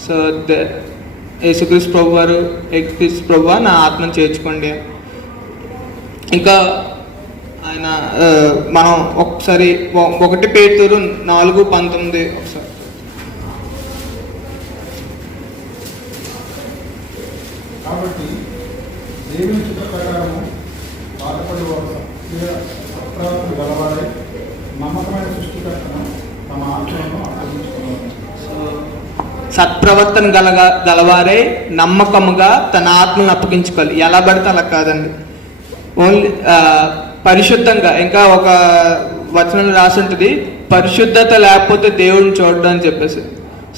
సో యేసుక్రీస్తు ప్రభు వారు, యేసుక్రీస్తు ప్రభువా నా ఆత్మను చేర్చుకోండి. ఇంకా ఆయన మనం ఒకసారి 1 పేతురు 4:19 ఒకసారి. కాబట్టి దేవుని చిత్త ప్రకారము బాధపడేవారు సత్ప్రవర్తన గలవారై నమ్మకమైన సృష్టికర్తను తమ ఆత్మలను అప్పగించుకున్నారు. సత్ప్రవర్తన గలవారే నమ్మకముగా తన ఆత్మను అప్పగించుకోవాలి. ఎలా పడితే అలా కాదండి, ఓన్లీ పరిశుద్ధంగా. ఇంకా ఒక వచనంలో రాసి ఉంటుంది, పరిశుద్ధత లేకపోతే దేవుడిని చూడడం అని చెప్పేసి.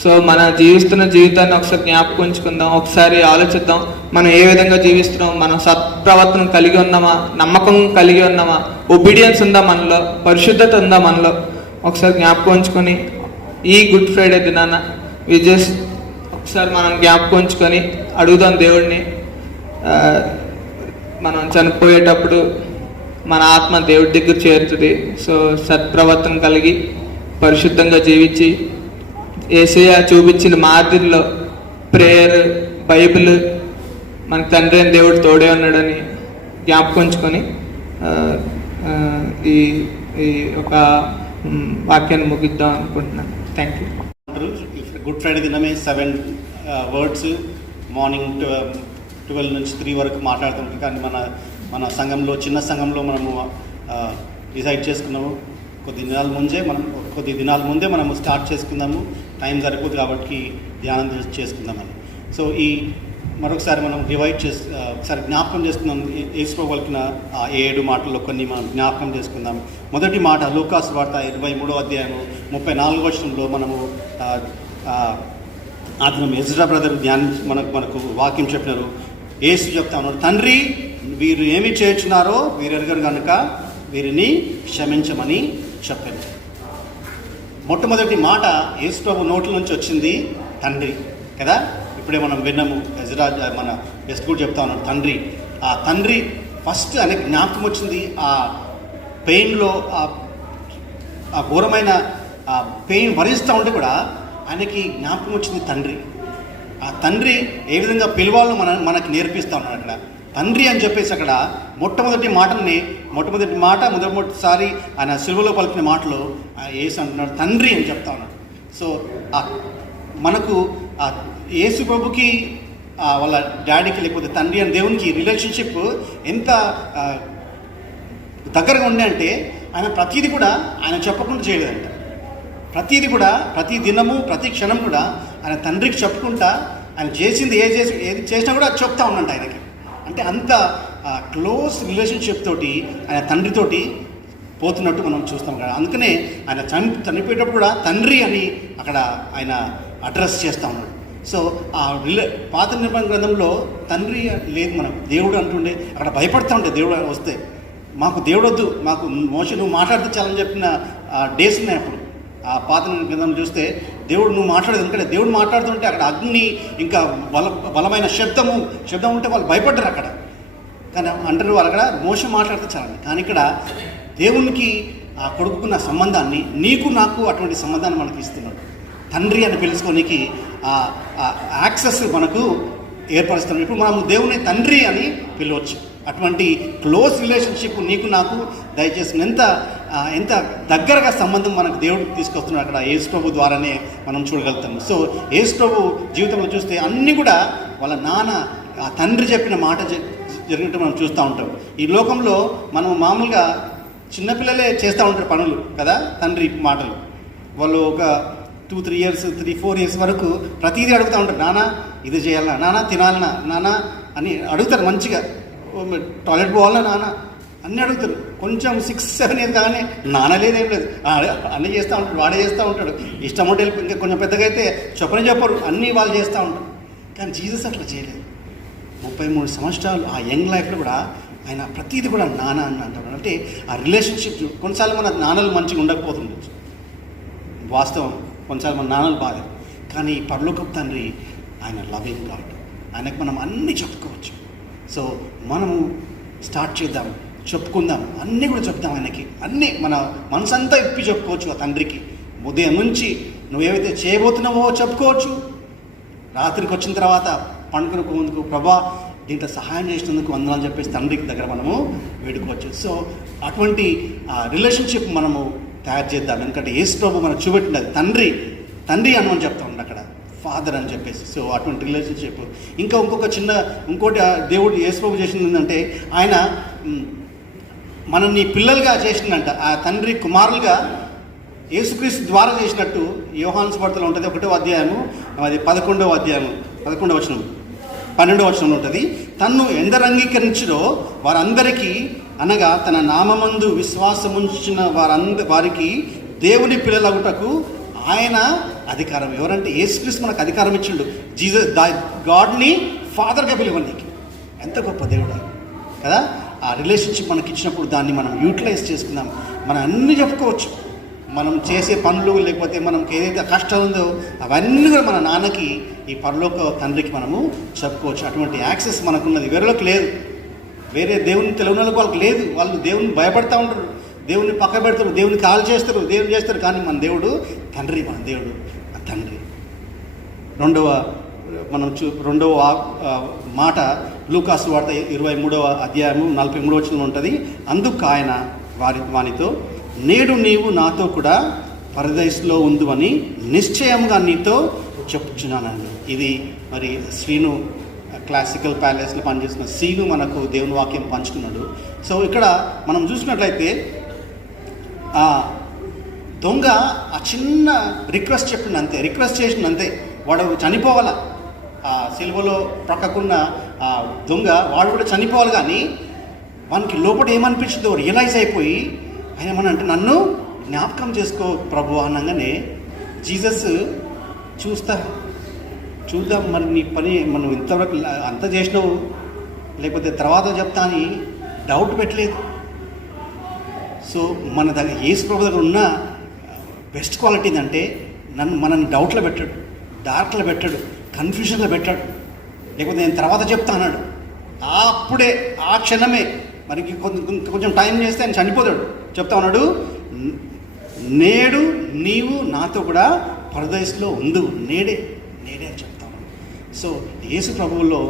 సో మన జీవిస్తున్న జీవితాన్ని ఒకసారి జ్ఞాపకం ఉంచుకుందాం, ఒకసారి ఆలోచిద్దాం, మనం ఏ విధంగా జీవిస్తున్నాం, మనం సత్ప్రవర్తన కలిగి ఉన్నామా, నమ్మకం కలిగి ఉన్నామా, ఒబీడియన్స్ ఉందా మనలో, పరిశుద్ధత ఉందా మనలో, ఒకసారి జ్ఞాపకం ఉంచుకొని ఈ గుడ్ ఫ్రైడే దినాన ఒకసారి మనం జ్ఞాపకం ఉంచుకొని అడుగుదాం దేవుడిని. మనం చనిపోయేటప్పుడు మన ఆత్మ దేవుడి దగ్గర చేరుతుంది. సో సత్ప్రవర్తన కలిగి పరిశుద్ధంగా జీవించి యేసయ్య చూపించిన మాదిరిలో ప్రేయర్, బైబిల్, మన తండ్రి అయిన దేవుడు తోడే ఉన్నాడని జ్ఞాపకం ఉంచుకొని ఈ ఒక వాక్యాన్ని ముగిద్దాం అనుకుంటున్నాను. Thank you. గుడ్ ఫ్రైడే దినమే 7 వర్డ్స్ మార్నింగ్ 12 నుంచి 3 వరకు మాట్లాడుతుంటాం. కానీ మన సంఘంలో, చిన్న సంఘంలో మనము డిసైడ్ చేసుకున్నాము కొద్ది దినాల ముందే మనము స్టార్ట్ చేసుకుందాము, టైం సరిపోదు కాబట్టి ధ్యానం చేసుకుందామని. సో మరొకసారి మనం ఒకసారి జ్ఞాపకం చేసుకుందాం. యేసు పలికిన 7 మాటల్లో కొన్ని మనం జ్ఞాపకం చేసుకుందాం. మొదటి మాట లూకాసు వార్త 23వ అధ్యాయము 34వ వచనంలో మనము అతను ఎజ్రా బ్రదర్ మనకు వాక్యం చెప్పినారు. యేసు చెప్తా ఉన్నాడు, తండ్రి వీరు ఏమి చేర్చున్నారో వీరు ఎరగరు కనుక వీరిని క్షమించమని చెప్పాను. మొట్టమొదటి మాట యేసు ప్రభు నోట్ల నుంచి వచ్చింది తండ్రి కదా. ఇప్పుడే మనం విన్నాము, ఎజ్రా మన బెస్ట్ కూడా చెప్తా ఉన్నాడు తండ్రి. ఆ తండ్రి ఫస్ట్ ఆయనకు జ్ఞాపకం వచ్చింది ఆ పెయిన్లో, ఆ ఆ ఘోరమైన పెయిన్ భరిస్తూ ఉంటే కూడా ఆయనకి జ్ఞాపకం వచ్చింది తండ్రి. ఆ తండ్రి ఏ విధంగా పిలవాలో మనకి నేర్పిస్తూ ఉన్నాడు అక్కడ. తండ్రి అని చెప్పేసి అక్కడ మొట్టమొదటిసారి మొదటిసారి ఆయన సిలువలో పలికిన మాటలు యేసు అంటున్నాడు తండ్రి అని చెప్తా ఉన్నాడు. సో మనకు యేసు ప్రభుకి వాళ్ళ డాడీకి లేకపోతే తండ్రి అని దేవునికి రిలేషన్షిప్ ఎంత దగ్గరగా ఉండే అంటే ఆయన ప్రతీది కూడా ఆయన చెప్పకుండా చేయలేదంట. ప్రతీది కూడా ప్రతి దినము ప్రతి క్షణం కూడా ఆయన తండ్రికి చెప్పుకుంటా ఆయన చేసింది ఏది చేసినా కూడా చెప్తా ఉన్నంట ఆయనకి. అంటే అంత క్లోజ్ రిలేషన్షిప్ తోటి ఆయన తండ్రితోటి పోతున్నట్టు మనం చూస్తాం కదా. అందుకనే ఆయన చనిపోయేటప్పుడు కూడా తండ్రి అని అక్కడ ఆయన అడ్రస్ చేస్తూ ఉన్నాడు. సో ఆ పాత నిబంధన గ్రంథంలో తండ్రి లేదు, మనం దేవుడు అంటుండే అక్కడ భయపడుతూ ఉంటే దేవుడు వస్తే మాకు దేవుడు వద్దు, మాకు మోషే నువ్వు మాట్లాడితే చాలని చెప్పిన డేస్ ఉన్నాయి. అప్పుడు ఆ పాత గ్రంథం చూస్తే దేవుడు నువ్వు మాట్లాడేది, ఎందుకంటే దేవుడు మాట్లాడుతుంటే అక్కడ అగ్ని ఇంకా బలమైన శబ్దం ఉంటే వాళ్ళు భయపడ్డారు అక్కడ. కానీ అంటారు వాళ్ళు అక్కడ మోషే మాట్లాడితే చాలని. కానీ ఇక్కడ దేవునికి ఆ కొడుకున్న సంబంధాన్ని నీకు నాకు అటువంటి సంబంధాన్ని మనకి ఇస్తున్నాడు. తండ్రి అని పిలుచుకోనికి ఆ యాక్సెస్ మనకు ఏర్పరుస్తున్నాడు. ఇప్పుడు మనం దేవుని తండ్రి అని పిలవచ్చు. అటువంటి క్లోజ్ రిలేషన్షిప్ నీకు నాకు దయచేసి ఎంత దగ్గరగా సంబంధం మనకు దేవుడు తీసుకొస్తున్నాడు అక్కడ యేసు ప్రభు ద్వారానే మనం చూడగలుగుతాము. సో యేసు ప్రభు జీవితంలో చూస్తే అన్నీ కూడా వాళ్ళ నాన్న ఆ తండ్రి చెప్పిన మాట జరిగినట్టు మనం చూస్తూ ఉంటాం. ఈ లోకంలో మనం మామూలుగా చిన్నపిల్లలే చేస్తూ ఉంటారు పనులు కదా, తండ్రి మాటలు. వాళ్ళు ఒక 2-3 years 3-4 years వరకు ప్రతిదీ అడుగుతూ ఉంటారు. నాన్న ఇది చేయాలన్నా, నాన్న తినాలన్నా, నాన్న అని అడుగుతారు. మంచిగా టాయిలెట్ పోవాలన్నా నాన్న అన్నీ అడుగుతారు. కొంచెం 6-7 years కానీ నాన్న లేదేం లేదు, అన్నీ చేస్తూ ఉంటాడు, వాడే చేస్తూ ఉంటాడు. ఇష్టం ఉంటే ఇంకా కొంచెం పెద్దగా అయితే చెప్పరు, అన్నీ వాళ్ళు చేస్తూ ఉంటారు. కానీ జీసస్ అట్లా చేయలేదు. 33 సంవత్సరాలు ఆ యంగ్ లైఫ్లో కూడా ఆయన ప్రతిదీ కూడా నాన్న అని అంటాడు. అంటే ఆ రిలేషన్షిప్ కొన్నిసార్లు మన నాన్నలు మంచిగా ఉండకపోతుండొచ్చు, వాస్తవం. కొన్నిసార్లు మన నాన్నలు బాధ. కానీ పరలోకపు తండ్రి ఆయన లవింగ్ గాడ్, ఆయనకు మనం అన్నీ చెప్పుకోవచ్చు. సో మనము స్టార్ట్ చేద్దాం, చెప్పుకుందాం, అన్నీ కూడా చెప్తాం ఆయనకి. అన్నీ మన మనసంతా ఇప్పి చెప్పుకోవచ్చు ఆ తండ్రికి. ఉదయం నుంచి నువ్వేవైతే చేయబోతున్నావో చెప్పుకోవచ్చు. రాత్రికి వచ్చిన తర్వాత పండుకుని ముందుకు ప్రభా దీంట్లో సహాయం చేసినందుకు వందనాలు చెప్పేసి తండ్రికి దగ్గర మనము వేడుకోవచ్చు. సో అటువంటి రిలేషన్షిప్ మనము తయారు చేద్దాం. ఎందుకంటే యేసు ప్రభు మనకు చూపెట్టినది తండ్రి అని చెప్తా ఉండే అక్కడ, ఫాదర్ అని చెప్పేసి. సో అటువంటి రిలేషన్షిప్. ఇంకోటి దేవుడు యేసు ప్రభు చేసింది ఏంటంటే ఆయన మనల్ని పిల్లలుగా చేసిందంట. ఆ తండ్రి కుమారులుగా యేసుక్రీస్తు ద్వారా చేసినట్టు యోహాను సువార్తలో ఉంటుంది 1వ అధ్యాయము, అది 11వ అధ్యాయము 11వ వచనం 12వ వచనంలో ఉంటుంది. తన్ను ఎందరు అంగీకరించిరో వారందరికీ, అనగా తన నామమందు విశ్వాసముంచిన వారికి దేవుని పిల్లలగుటకు ఆయన అధికారం. ఎవరంటే యేసుక్రీస్తు మనకు అధికారం ఇచ్చిండు. జీసస్ గాడ్ని ఫాదర్గా పిలవడానికి. ఎంత గొప్ప దేవుడు కదా. ఆ రిలేషన్షిప్ మనకి ఇచ్చినప్పుడు దాన్ని మనం యూటిలైజ్ చేసుకుందాం. మనం అన్నీ చెప్పుకోవచ్చు. మనం చేసే పనులు లేకపోతే మనకి ఏదైతే కష్టం ఉందో అవన్నీ కూడా మన నాన్నకి, ఈ పరలోక తండ్రికి మనము చెప్పుకోవచ్చు. అటువంటి యాక్సెస్ మనకున్నది, వేరేలోకి లేదు. వేరే దేవుని తెలియని వాళ్ళకి లేదు. వాళ్ళు దేవుని భయపడతా ఉంటారు, దేవుని పక్క పెడతారు, దేవుని కాల్ చేస్తారు, దేవుని చేస్తారు. కానీ మన దేవుడు తండ్రి, మన దేవుడు తండ్రి. రెండవ మాట లూకాసు వార్త 23వ అధ్యాయము 43వ వచనంలో ఉంటుంది. అందుకు ఆయన వానితో, నేడు నీవు నాతో కూడా పరదేశంలో ఉందువని నిశ్చయంగా నీతో చెప్పుచున్నానండి. ఇది మరి శ్రీను క్లాసికల్ ప్యాలెస్లో పనిచేసిన శ్రీను మనకు దేవుని వాక్యం పంచుకున్నాడు. సో ఇక్కడ మనం చూసినట్లయితే ఆ దొంగ ఆ చిన్న రిక్వెస్ట్ చెప్పింది అంతే, రిక్వెస్ట్ చేసింది అంతే. వాడు చనిపోవాలా, ఆ సిలువలో ప్రక్కకున్న ఆ దొంగ వాడు కూడా చనిపోవాలి. కానీ వానికి లోపల ఏమనిపించిందో రియలైజ్ అయిపోయి ఆయన ఏమనంటే, నన్ను జ్ఞాపకం చేసుకో ప్రభు అనగానే జీసస్ చూద్దాం మరి నీ పని మనం ఇంతవరకు అంత చేసినావు, లేకపోతే తర్వాత చెప్తా అని డౌట్ పెట్టలేదు. సో మన దగ్గర యేసు ప్రభు దగ్గర ఉన్న బెస్ట్ క్వాలిటీ ఏంటంటే మనల్ని డౌట్లో పెట్టాడు, డార్క్లో పెట్టాడు, కన్ఫ్యూజన్లో పెట్టాడు. లేకపోతే నేను తర్వాత చెప్తా అన్నాడు. అప్పుడే ఆ క్షణమే మనకి కొంచెం టైం చేస్తే ఆయన చనిపోతాడు. చెప్తా ఉన్నాడు, నేడు నీవు నాతో కూడా పరదేశంలో ఉండువు, నేడే అని చెప్తాను. సో యేసు ప్రభువులో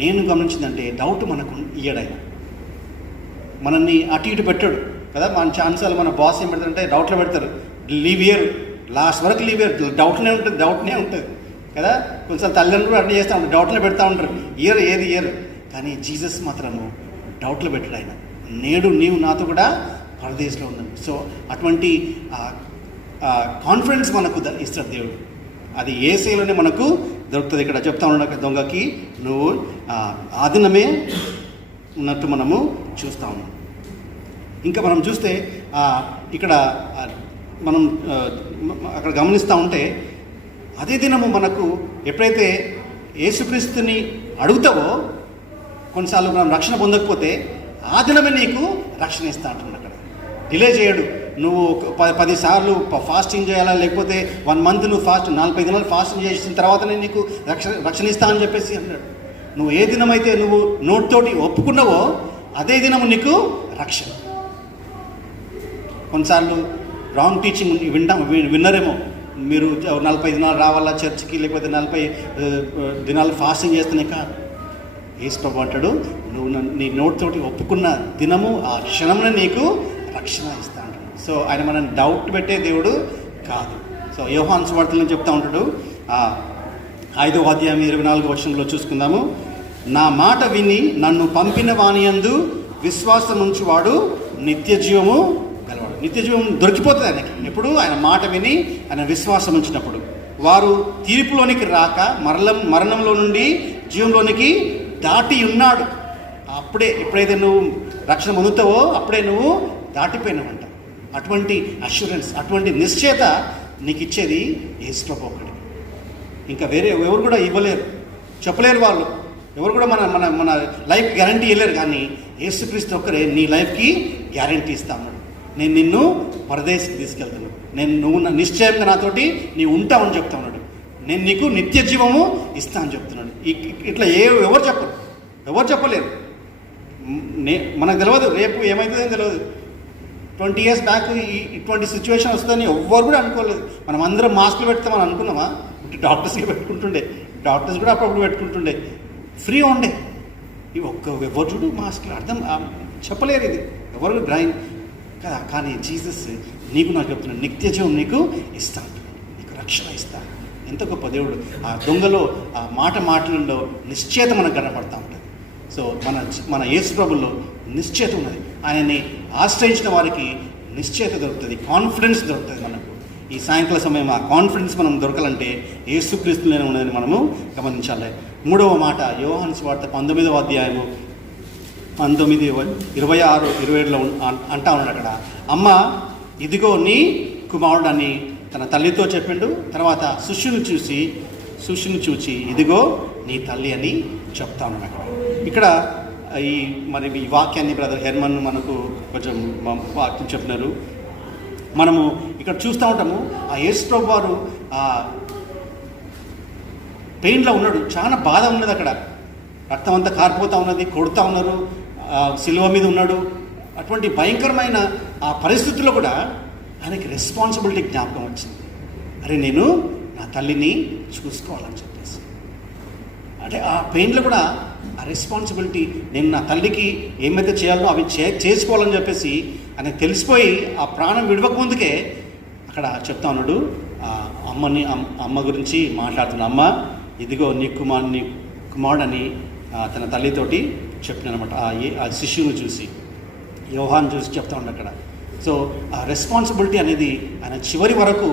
నేను గమనించిందంటే డౌట్ మనకు ఇయ్యడాయన, మనల్ని అటు ఇటు పెట్టాడు కదా. మన ఛాన్సాలు మన బాస్ ఏం పెడతారంటే డౌట్లో పెడతారు, లీవ్ ఇయర్, లాస్ట్ వరకు లీవ్ ఇయర్, డౌట్నే ఉంటుంది కదా. కొంచెం తల్లిదండ్రులు అట్లా చేస్తూ ఉంటారు, డౌట్లో పెడతా ఉంటారు, ఇయర్. కానీ జీసస్ మాత్రము డౌట్లో పెట్టాడు ఆయన, నేడు నీవు నాతో కూడా పరదేశంలో ఉన్నాను. సో అటువంటి కాన్ఫిడెన్స్ మనకు ఇస్తాడు దేవుడు. అది యేసులోనే మనకు దొరుకుతుంది. ఇక్కడ చెప్తా ఉన్న దొంగకి నువ్వు ఆదినమే ఉన్నట్టు మనము చూస్తూ ఉన్నాం. ఇంకా మనం చూస్తే ఇక్కడ మనం అక్కడ గమనిస్తూ ఉంటే అదే దినము మనకు ఎప్పుడైతే యేసుక్రీస్తుని అడుగుతావో, కొన్నిసార్లు మనం రక్షణ పొందకపోతే ఆ దినమే నీకు రక్షణ ఇస్తా అంటున్నాడు. అక్కడ డిలే చేయడు. నువ్వు 10 సార్లు ఫాస్టింగ్ చేయాలా, లేకపోతే 1 మంత్ నువ్వు 45 దినాలు ఫాస్టింగ్ చేసిన తర్వాతనే నీకు రక్షణ ఇస్తా అని చెప్పేసి అన్నాడు. నువ్వు ఏ దినమైతే నువ్వు నోటితోటి ఒప్పుకున్నావో అదే దినము నీకు రక్షణ. కొన్నిసార్లు రాంగ్ టీచింగ్ విన్నరేమో, మీరు 40 దినాలు రావాలా చర్చికి, లేకపోతే 40 దినాలు ఫాస్టింగ్ చేస్తేనే కాదు. యేసు ప్రభు అంటాడు, నువ్వు నీ నోటితోటి ఒప్పుకున్న దినము ఆ క్షణమున నీకు రక్షణ ఇస్తా అంటాడు. సో ఆయన మనల్ని డౌట్ పెట్టే దేవుడు కాదు. సో యోహాను సువార్తలో చెప్తా ఉంటాడు, 5వ అధ్యాయం 24వ వచనంలో చూసుకుందాము. నా మాట విని నన్ను పంపిన వానియందు విశ్వాసం ఉంచువాడు నిత్య జీవము గలవాడు. నిత్య జీవం దొరికిపోతుంది ఆయనకి ఎప్పుడు, ఆయన మాట విని ఆయన విశ్వాసం ఉంచినప్పుడు. వారు తీర్పులోనికి రాక మరణంలో నుండి జీవంలోనికి దాటి ఉన్నాడు. అప్పుడే ఎప్పుడైతే నువ్వు రక్షణ పొందుతావో అప్పుడే నువ్వు దాటిపోయినావంట. అటువంటి అష్యూరెన్స్, అటువంటి నిశ్చయత నీకు ఇచ్చేది యేసు ప్రభువు ఒకటి. ఇంకా వేరే ఎవరు కూడా ఇవ్వలేరు, చెప్పలేరు వాళ్ళు. ఎవరు కూడా మన మన మన లైఫ్ గ్యారంటీ ఇవ్వలేరు. కానీ యేసుక్రీస్తు ఒక్కరే నీ లైఫ్కి గ్యారంటీ ఇస్తాను. నేను నిన్ను పరదేశికి తీసుకెళ్తాను, నువ్వు నిశ్చయంగా నాతోటి నీవు ఉంటావని చెప్తా ఉన్నాడు. నేను నీకు నిత్య జీవము ఇస్తా అని చెప్తున్నాడు. ఇట్లా ఎవరు చెప్పలేరు. మనకు తెలియదు రేపు ఏమవుతుందో తెలియదు. 20 years బ్యాక్ ఇటువంటి సిచ్యువేషన్ వస్తుందని ఎవ్వరు కూడా అనుకోలేదు. మనం అందరం మాస్కులు పెడతామని అనుకున్నామా? డాక్టర్స్కి పెట్టుకుంటుండే, డాక్టర్స్ కూడా అప్పుడప్పుడు పెట్టుకుంటుండే, ఫ్రీ ఉండే. ఇవి ఎవరు చూడు మాస్కులు, అర్థం చెప్పలేరు. ఇది ఎవరు బ్రైన్ కదా. కానీ జీసస్ నీకు నాకు చెప్తున్నాడు, నిత్య జీవం నీకు ఇస్తాను, నీకు రక్షణ ఇస్తాను. ఎంత గొప్ప దేవుడు. ఆ దొంగలో ఆ మాటలలో నిశ్చయత మనకు కనపడతా ఉంటుంది. సో మన యేసు ప్రభులో నిశ్చయత ఉన్నది. ఆయనని ఆశ్రయించిన వారికి నిశ్చయత దొరుకుతుంది, కాన్ఫిడెన్స్ దొరుకుతుంది మనకు. ఈ సాయంకాల సమయం ఆ కాన్ఫిడెన్స్ మనం దొరకాలంటే యేసుక్రీస్తులోనే ఉన్నదని మనము గమనించాలి. 3వ మాట యోహాను సువార్త 19వ అధ్యాయము 19, 26, 27లో అంటా ఉన్నాడు. అక్కడ అమ్మ ఇదిగో నీ కుమారుడు అని తన తల్లితో చెప్పిండు. తర్వాత శిష్యుని చూసి ఇదిగో నీ తల్లి అని చెప్తా ఉన్నాడు. అక్కడ ఇక్కడ ఈ వాక్యాన్ని బ్రదర్ హెర్మన్ మనకు కొంచెం వాక్యం చెప్తున్నారు. మనము ఇక్కడ చూస్తూ ఉంటాము, ఆ యేసు ప్రభు వారు పెయిన్లో ఉన్నాడు, చాలా బాధ ఉన్నది. అక్కడ రక్తం అంతా కారిపోతూ ఉన్నది, కొడుతూ ఉన్నారు, సిలువ మీద ఉన్నాడు. అటువంటి భయంకరమైన ఆ పరిస్థితుల్లో కూడా ఆయనకి రెస్పాన్సిబిలిటీ జ్ఞాపకం వచ్చింది. అరే నేను నా తల్లిని చూసుకోవాలని చెప్పేసి, అంటే ఆ పెయిన్లో కూడా ఆ రెస్పాన్సిబిలిటీ, నేను నా తల్లికి ఏమైతే చేయాలో అవి చేసుకోవాలని చెప్పేసి ఆయన తెలిసిపోయి ఆ ప్రాణం విడవక ముందుకే అక్కడ చెప్తా ఉన్నాడు. అమ్మ గురించి మాట్లాడుతున్నా, అమ్మ ఇదిగో నీ కుమారుడు అని తన తల్లితోటి చెప్పినమాట. ఆ శిష్యుని చూసి, యోహాను చూసి చెప్తా ఉన్నాడు అక్కడ. సో ఆ రెస్పాన్సిబిలిటీ అనేది ఆయన చివరి వరకు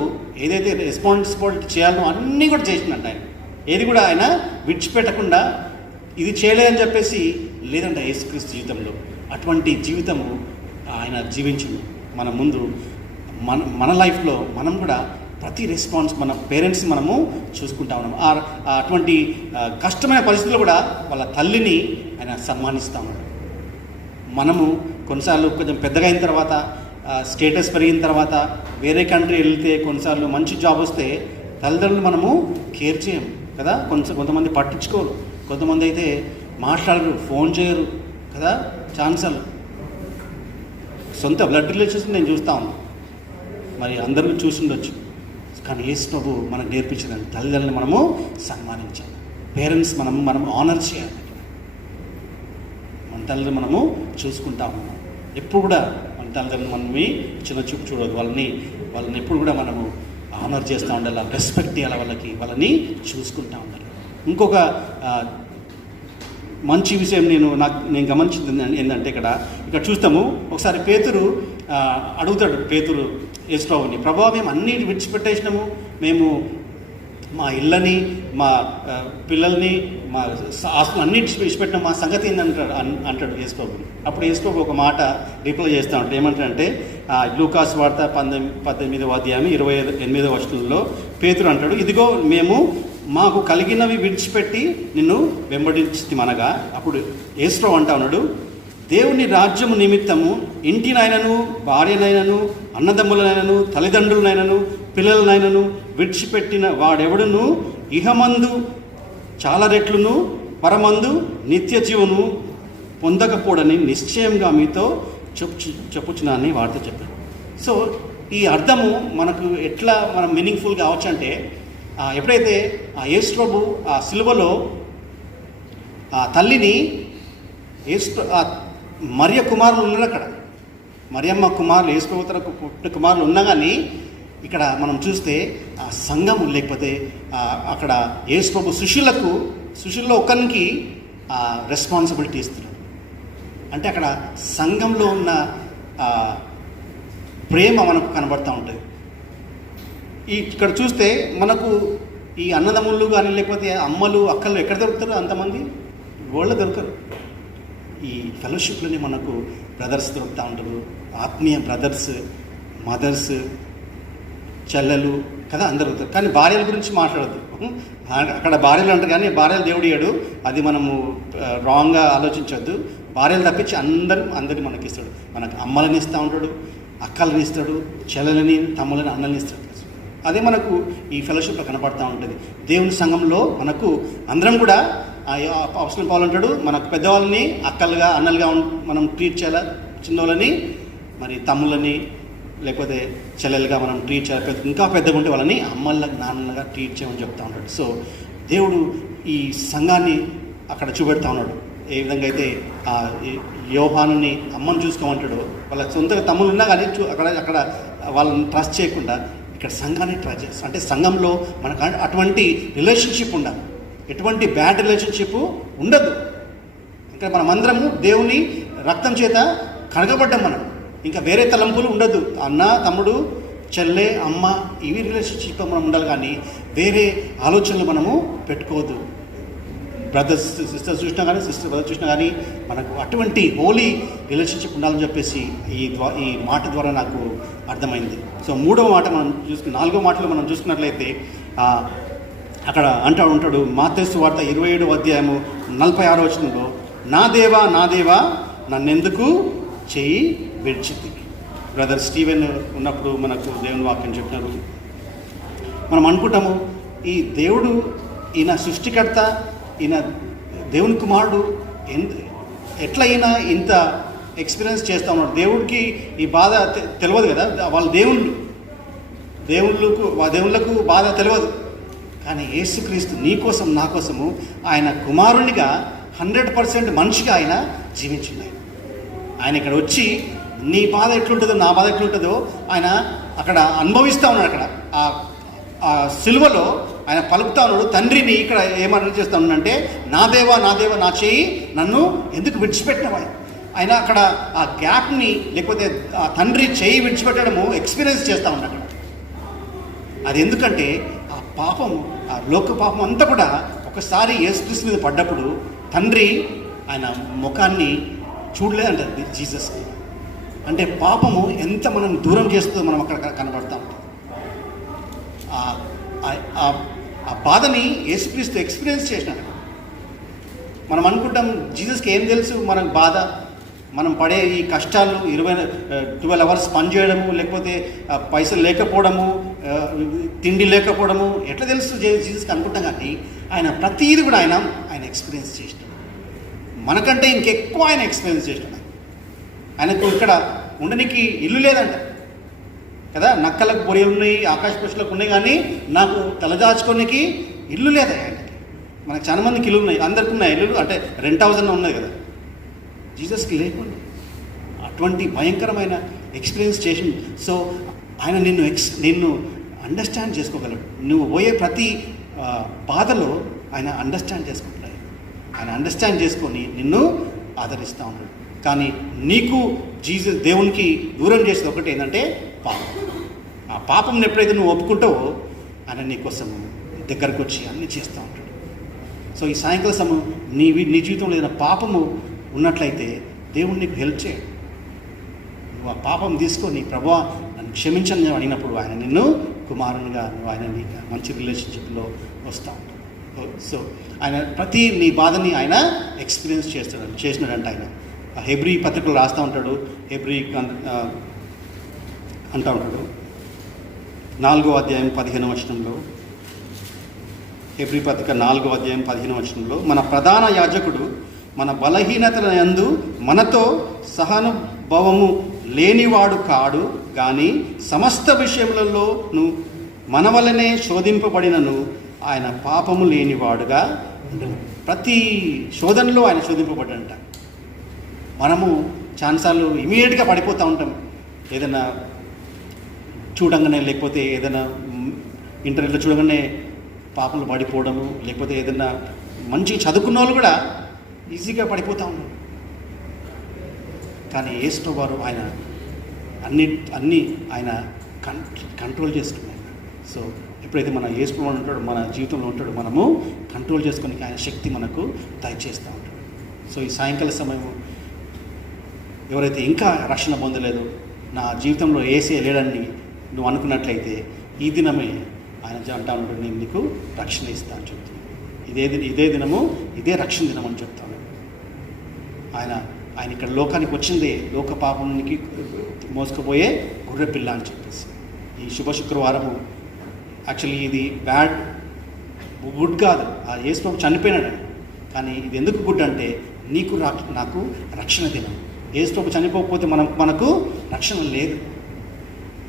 ఏదైతే రెస్పాన్సిబిలిటీ చేయాలో అన్నీ కూడా చేసినట్టు ఆయన ఏది కూడా ఆయన విడిచిపెట్టకుండా ఇది చేయలేదని చెప్పేసి లేదంటే యేసుక్రీస్తు జీవితంలో అటువంటి జీవితము ఆయన జీవించింది. మన ముందు మన లైఫ్లో మనం కూడా ప్రతి రెస్పాన్స్ మన పేరెంట్స్ని మనము చూసుకుంటా ఉన్నాము. అటువంటి కష్టమైన పరిస్థితుల్లో కూడా వాళ్ళ తల్లిని ఆయన సన్మానిస్తూ ఉన్నాడు. మనము కొన్నిసార్లు కొంచెం పెద్దగా అయిన తర్వాత, స్టేటస్ పెరిగిన తర్వాత, వేరే కంట్రీ వెళ్తే, కొన్నిసార్లు మంచి జాబ్ వస్తే తల్లిదండ్రులు మనము కేర్ చేయం కదా. కొంతమంది పట్టించుకోరు, కొంతమంది అయితే మాట్లాడరు, ఫోన్ చేయరు కదా. ఛాన్సల్ సొంత బ్లడ్ రిలేషన్స్ నేను చూస్తా ఉన్నాను. మరి అందరూ చూసి ఉండొచ్చు. కానీ యేసు ప్రభు మనకు నేర్పించిన తల్లిదండ్రులను మనము సన్మానించాలి. పేరెంట్స్ మనం ఆనర్ చేయాలి. మన తల్లిని మనము చూసుకుంటా ఉన్నాం. ఎప్పుడు కూడా మన తల్లిదండ్రులు మనమే చిన్న చూపు చూడదు. వాళ్ళని ఎప్పుడు కూడా మనము ఆనర్ చేస్తూ ఉండాలి, రెస్పెక్ట్ ఇవ్వాలి, వాళ్ళని చూసుకుంటూ ఉండాలి. ఇంకొక మంచి విషయం నేను గమనించింది ఏంటంటే ఇక్కడ చూస్తాము. ఒకసారి పేతురు అడుగుతాడు, పేతురు యేసు ప్రభువుని, ప్రభా మేము అన్నీ విడిచిపెట్టేసినాము, మేము మా ఇళ్ళని, మా పిల్లల్ని, మా ఆస్తులు అన్నిటి విడిచిపెట్టినాం, మా సంగతి అంటాడు యేసు ప్రభువుని. అప్పుడు యేసు ప్రభు ఒక మాట రిప్లై చేస్తూ ఉంటాడు. ఏమంటాడంటే లూకాసు వార్త 18వ అధ్యాయం 28వ వచనంలో పేతురు అంటాడు, ఇదిగో మేము మాకు కలిగినవి విడిచిపెట్టి నిన్ను వెంబడించిమనగా. అప్పుడు యేసు ప్రభు అంటా ఉన్నాడు, దేవుని రాజ్యము నిమిత్తము ఇంటినైనను, భార్యనైనను, అన్నదమ్ములనైనను, తల్లిదండ్రులనైనను, పిల్లలనైనను విడిచిపెట్టిన వాడెవడును ఇహమందు చాలా రెట్లును పరమందు నిత్య జీవను పొందకపోడని నిశ్చయంగా మీతో చెప్పుచున్నానని వారితో చెప్పారు. సో ఈ అర్థము మనకు ఎట్లా మనం మీనింగ్ఫుల్గా అవచ్చు అంటే, ఎప్పుడైతే యేసు ప్రభు ఆ సిలువలో ఆ తల్లిని మరియ కుమారులు ఉన్నారు, అక్కడ మరియమ్మ కుమారులు, యేసు ప్రభు తనకు పుట్టిన కుమారులు ఉన్నా కానీ ఇక్కడ మనం చూస్తే ఆ సంఘము, లేకపోతే అక్కడ యేసు ప్రభు శిష్యుల్లో ఒకరికి రెస్పాన్సిబిలిటీ ఇస్తున్నాడు. అంటే అక్కడ సంఘంలో ఉన్న ప్రేమ మనకు కనబడుతూ ఉంటుంది. ఇక్కడ చూస్తే మనకు ఈ అన్నదమ్ముళ్ళు కానీ, లేకపోతే అమ్మలు, అక్కలు ఎక్కడ దొరుకుతారు? అంతమంది వరల్డ్లో దొరకరు. ఈ ఫెలోషిప్లోనే మనకు బ్రదర్స్ దొరుకుతూ ఉంటారు, ఆత్మీయ బ్రదర్స్, మదర్స్, చెల్లెలు కదా, అందరు దొరుకుతారు. కానీ భార్యల గురించి మాట్లాడద్దు. అక్కడ భార్యలు అంటారు, కానీ భార్యలు దేవుడు ఇయ్యాడు, అది మనము రాంగ్గా ఆలోచించవద్దు. భార్యలు తప్పించి అందరిని మనకి ఇస్తాడు. మనకు అమ్మలని ఇస్తూ ఉంటాడు, అక్కలని ఇస్తాడు, చెల్లెలని, తమ్ములని, అన్నలని ఇస్తాడు. అదే మనకు ఈ ఫెలోషిప్లో కనపడుతూ ఉంటుంది. దేవుని సంఘంలో మనకు అందరం కూడా అపోస్తలుడు పౌలు అంటాడు, మనకు పెద్దవాళ్ళని అక్కలుగా, అన్నలుగా మనం ట్రీట్ చేయాలి, చిన్నోళ్ళని మరి తమ్ములని లేకపోతే చెల్లెలుగా మనం ట్రీట్ చేయాలి, ఇంకా పెద్దగా ఉంటే వాళ్ళని అమ్మళ్ళగా, నాన్నలుగా ట్రీట్ చేయమని చెప్తా ఉంటాడు. సో దేవుడు ఈ సంఘాన్ని అక్కడ చూపెడతా ఉన్నాడు. ఏ విధంగా అయితే యోహానుని అమ్మను చూసుకోమంటాడు, వాళ్ళ సొంత తమ్ముళ్ళు ఉన్నా కానీ అక్కడ వాళ్ళని ట్రస్ట్ చేయకుండా ఇక్కడ సంఘాన్ని ట్రస్ట్ చేస్తాం. అంటే సంఘంలో మనకు అటువంటి రిలేషన్షిప్ ఉండాలి, ఎటువంటి బ్యాడ్ రిలేషన్షిప్ ఉండదు. ఇంకా మనమందరము దేవుని రక్తం చేత కడగబడ్డాం. మనం ఇంకా వేరే తలంపులు ఉండదు. అన్న, తమ్ముడు, చెల్లె, అమ్మ, ఇవి రిలేషన్షిప్ మనం ఉండాలి, కానీ వేరే ఆలోచనలు మనము పెట్టుకోవద్దు. బ్రదర్స్ సిస్టర్స్ చూసినా కానీ, సిస్టర్ బ్రదర్ చూసినా కానీ మనకు అటువంటి హోలీ రిలేషన్షిప్ ఉండాలని చెప్పేసి ఈ మాట ద్వారా నాకు అర్థమైంది. సో మూడవ మాట మనం నాలుగో మాటలో మనం చూసుకున్నట్లయితే అక్కడ ఉంటాడు మత్తయి సువార్త 27వ అధ్యాయము 46వ వచనంలో, నా దేవా, నా దేవా, నన్నెందుకు చెయ్యి విడిచితి. బ్రదర్ స్టీవెన్ ఉన్నప్పుడు మనకు దేవుని వాక్యం చెప్పినారు. మనం అనుకుంటాము, ఈ దేవుడు, ఈయన సృష్టికర్త, ఈయన దేవుని కుమారుడు, ఎట్లా ఈయన ఇంత ఎక్స్పీరియన్స్ చేస్తూ ఉన్నాడు. దేవుడికి ఈ బాధ తెలియదు కదా, వాళ్ళ దేవుళ్ళకు బాధ తెలియదు. కానీ యేసుక్రీస్తు నీ కోసం, నా కోసము ఆయన కుమారునిగా 100% మనిషిగా ఆయన జీవించింది. ఆయన ఇక్కడ వచ్చి నీ బాధ ఎట్లుంటుందో, నా బాధ ఎట్లుంటుందో ఆయన అక్కడ అనుభవిస్తూ ఉన్నాడు. అక్కడ ఆ సిలువలో ఆయన పలుకుతా ఉన్నాడు తండ్రిని. ఇక్కడ ఏమన్నా చేస్తా ఉన్నాడంటే, నా దేవా, నా దేవా, నా చేయి నన్ను ఎందుకు విడిచిపెట్టినవా. ఆయన అక్కడ ఆ గ్యాప్ని, లేకపోతే ఆ తండ్రి చేయి విడిచిపెట్టడము ఎక్స్పీరియన్స్ చేస్తూ ఉన్నాడు. అది ఎందుకంటే ఆ పాపం, ఆ లోక పాపం అంతా కూడా ఒకసారి యేసుక్రీస్తు మీద పడ్డప్పుడు తండ్రి ఆయన ముఖాన్ని చూడలేదంట జీసస్కి. అంటే పాపము ఎంత మనం దూరం చేస్తుందో మనం అక్కడ కనబడతాం. ఆ బాధని యేసుక్రీస్తు ఎక్స్పీరియన్స్ చేసినాడు. మనం అనుకుంటాం జీసస్కి ఏం తెలుసు మనకు బాధ, మనం పడే ఈ కష్టాలు, 12 hours పని చేయడము, లేకపోతే పైసలు లేకపోవడము, తిండి లేకపోవడము ఎట్లా తెలుసు జీసస్కి అనుకుంటాం. కానీ ఆయన ప్రతీది కూడా ఆయన ఎక్స్పీరియన్స్ చేసినాడు. మనకంటే ఇంకెక్కువ ఆయన ఎక్స్పీరియన్స్ చేసినాడు. ఆయనకు ఇక్కడ ఉండడానికి ఇల్లు లేదంట, కదా, నక్కలకు పొరియలు ఉన్నాయి, ఆకాశ పక్షులకు ఉన్నాయి, కానీ నాకు తలదాచుకోనికి ఇల్లు లేదా ఆయనకి. మనకు చాలా మందికి ఇల్లు ఉన్నాయి, అందరికి ఉన్నాయి ఇల్లు, అంటే రెంట్ హౌస్ అన్న ఉన్నది కదా, జీసస్కి లేకుండా. అటువంటి భయంకరమైన ఎక్స్పీరియన్స్ చేసి, సో ఆయన నిన్ను అండర్స్టాండ్ చేసుకోగలడు. నువ్వు పోయే ప్రతి బాధలో ఆయన అండర్స్టాండ్ చేసుకుంటాడు. ఆయన అండర్స్టాండ్ చేసుకొని నిన్ను ఆదరిస్తూ ఉంటాడు. కానీ నీకు దేవునికి దూరం చేసేది ఒకటి ఏంటంటే పాపం. ఆ పాపంని ఎప్పుడైతే నువ్వు ఒప్పుకుంటావో ఆయన నీకోసం దగ్గరకు వచ్చి అన్నీ చేస్తూ ఉంటాడు. సో ఈ సాయంకాల సమయం నీ జీవితంలో ఏదైనా పాపము ఉన్నట్లయితే దేవుడు నీకు హెల్ప్ చేయడు. నువ్వు ఆ పాపం తీసుకొని ప్రభువా నన్ను క్షమించని అడిగినప్పుడు ఆయన నిన్ను కుమారునిగా నువ్వు ఆయన మంచి రిలేషన్షిప్లో వస్తూ ఉంటాడు. సో ఆయన ప్రతి నీ బాధని ఆయన ఎక్స్పీరియన్స్ చేసినాడంట. ఆయన హెబ్రీ పత్రికలు రాస్తూ ఉంటాడు, హెబ్రీ అంటూ ఉంటాడు 4వ అధ్యాయం 15వ వచనంలో, హెబ్రీ పత్రిక 4వ అధ్యాయం 15వ వచనంలో, మన ప్రధాన యాజకుడు మన బలహీనతల యందు మనతో సహానుభవము లేనివాడు కాడు, కానీ సమస్త విషయములలోను మన వలనే శోధింపబడినను ఆయన పాపము లేనివాడుగా ఉండను. ప్రతి శోధనలో ఆయన శోధింపబడ్డంట. మనము చాలాసార్లు ఇమీడియట్గా పడిపోతూ ఉంటాం. ఏదైనా చూడంగానే, లేకపోతే ఏదైనా ఇంటర్నెట్లో చూడగానే పాపలు పడిపోవడము, లేకపోతే ఏదైనా మంచిగా చదువుకున్న వాళ్ళు కూడా ఈజీగా పడిపోతూ ఉన్నారు. కానీ యేసు వారు ఆయన అన్నీ ఆయన కంట్రోల్ చేసుకున్నారు. సో ఎప్పుడైతే మన యేసు ఉంటాడో, మన జీవితంలో ఉంటాడో, మనము కంట్రోల్ చేసుకొని ఆయన శక్తి మనకు దయచేస్తూ ఉంటాడు. సో ఈ సాయంకాల సమయము ఎవరైతే ఇంకా రక్షణ పొందలేదో, నా జీవితంలో యేసే లేడని నువ్వు అనుకున్నట్లయితే ఈ దినమే ఆయన అంటా ఉంటాడు, నేను నీకు రక్షణ ఇస్తాను చెప్తాను. ఇదే దినము, ఇదే రక్షణ దినం అని చెప్తాను. ఆయన ఇక్కడ లోకానికి వచ్చిందే లోక పాపానికి మోసుకుపోయే గొర్రెపిల్ల అని చెప్పేసి. ఈ శుభ శుక్రవారము యాక్చువల్లీ ఇది గుడ్ కాదు, ఆ యేసు ప్రభు చనిపోయినాడు. కానీ ఇది ఎందుకు గుడ్ అంటే నీకు నాకు రక్షణ దినం. యేసు ప్రభు చనిపోకపోతే మనకు రక్షణ లేదు.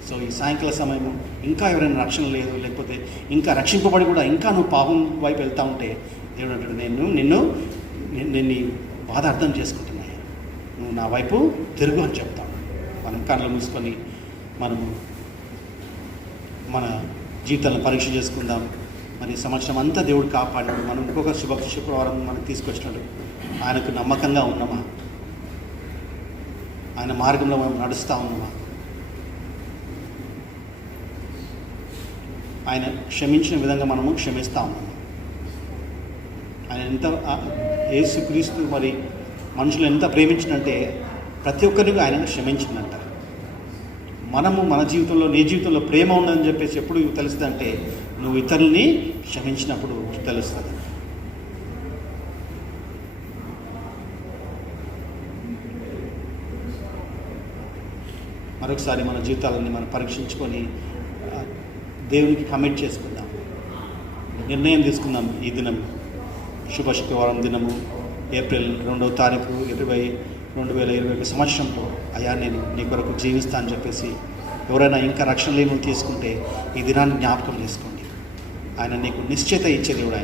సో ఈ సాయంకాల సమయము ఇంకా ఎవరైనా రక్షణ లేదు, లేకపోతే ఇంకా రక్షింపబడి కూడా ఇంకా నువ్వు పాపం వైపు వెళ్తూ ఉంటే దేవుడు అంటాడు, నేను నీ బాధ అర్థం చేసుకుంటున్నాను, నువ్వు నా వైపు తిరుగు అని చెప్తాను. మనం కళ్ళు మూసుకొని మనము మన జీవితాలను పరీక్ష చేసుకుందాం. మరి సంవత్సరం అంతా దేవుడు కాపాడినాడు, మనం ఇంకొక శుక్రవారం మనకు తీసుకొచ్చినాడు. ఆయనకు నమ్మకంగా ఉన్నామా? ఆయన మార్గంలో మనం నడుస్తూ ఉన్నామా? ఆయన క్షమించిన విధంగా మనము క్షమిస్తూ ఉన్నాము. ఆయన ఎంత యేసుక్రీస్తు మరి మనుషులు ఎంత ప్రేమించినంటే ప్రతి ఒక్కరికి ఆయన క్షమించిందంట. మనము మన జీవితంలో, నీ జీవితంలో ప్రేమ ఉందని చెప్పేసి ఎప్పుడు తెలుస్తుందంటే నువ్వు ఇతరుల్ని క్షమించినప్పుడు తెలుస్తుంది. మరొకసారి మన జీవితాలని మనం పరీక్షించుకొని దేవునికి కమిట్ చేసుకుందాం, నిర్ణయం తీసుకుందాం. ఈ దినం శుభ శుక్రవారం దినము ఏప్రిల్ 2వ తారీఖు 2021 సంవత్సరంలో అయ్యా నేను నీ కొరకు జీవిస్తా అని చెప్పేసి ఎవరైనా ఇంకా రక్షణ లేని తీసుకుంటే ఈ దినాన్ని జ్ఞాపకం చేసుకోండి. ఆయన నీకు నిశ్చయిత ఇచ్చే దేవుడు.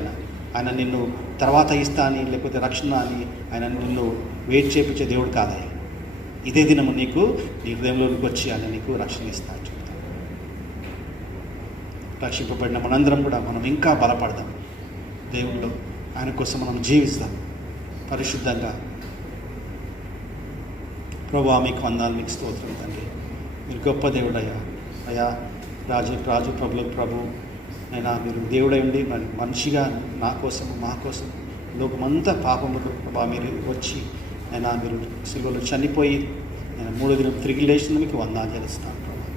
ఆయన నిన్ను తర్వాత ఇస్తా అని, లేకపోతే రక్షణ అని ఆయన నిన్ను వెయిట్ చేయించే దేవుడు కాదయ్యా. ఇదే దినము నీకు నీ హృదయంలోనికి వచ్చి ఆయన నీకు రక్షణ ఇస్తా అని చెప్తాను. రక్షింపబడిన మనందరం కూడా మనం ఇంకా బలపడదాం దేవుళ్ళు. ఆయన కోసం మనం జీవిస్తాం పరిశుద్ధంగా. ప్రభువా మీకు వందనాలు, మీకు స్తోత్రం తండ్రి. మీరు గొప్ప దేవుడు అయ్యా. రాజు ప్రభులకు ప్రభు అయినా మీరు దేవుడై ఉండి మరి మనిషిగా నా కోసం, మా కోసం లోకమంతా పాపములు ప్రభా మీరు వచ్చి అయినా మీరు సిలువలో చనిపోయి నేను 3వ దినం తిరిగి లేచిన మీకు వందనాలు చెల్లిస్తాను ప్రభా.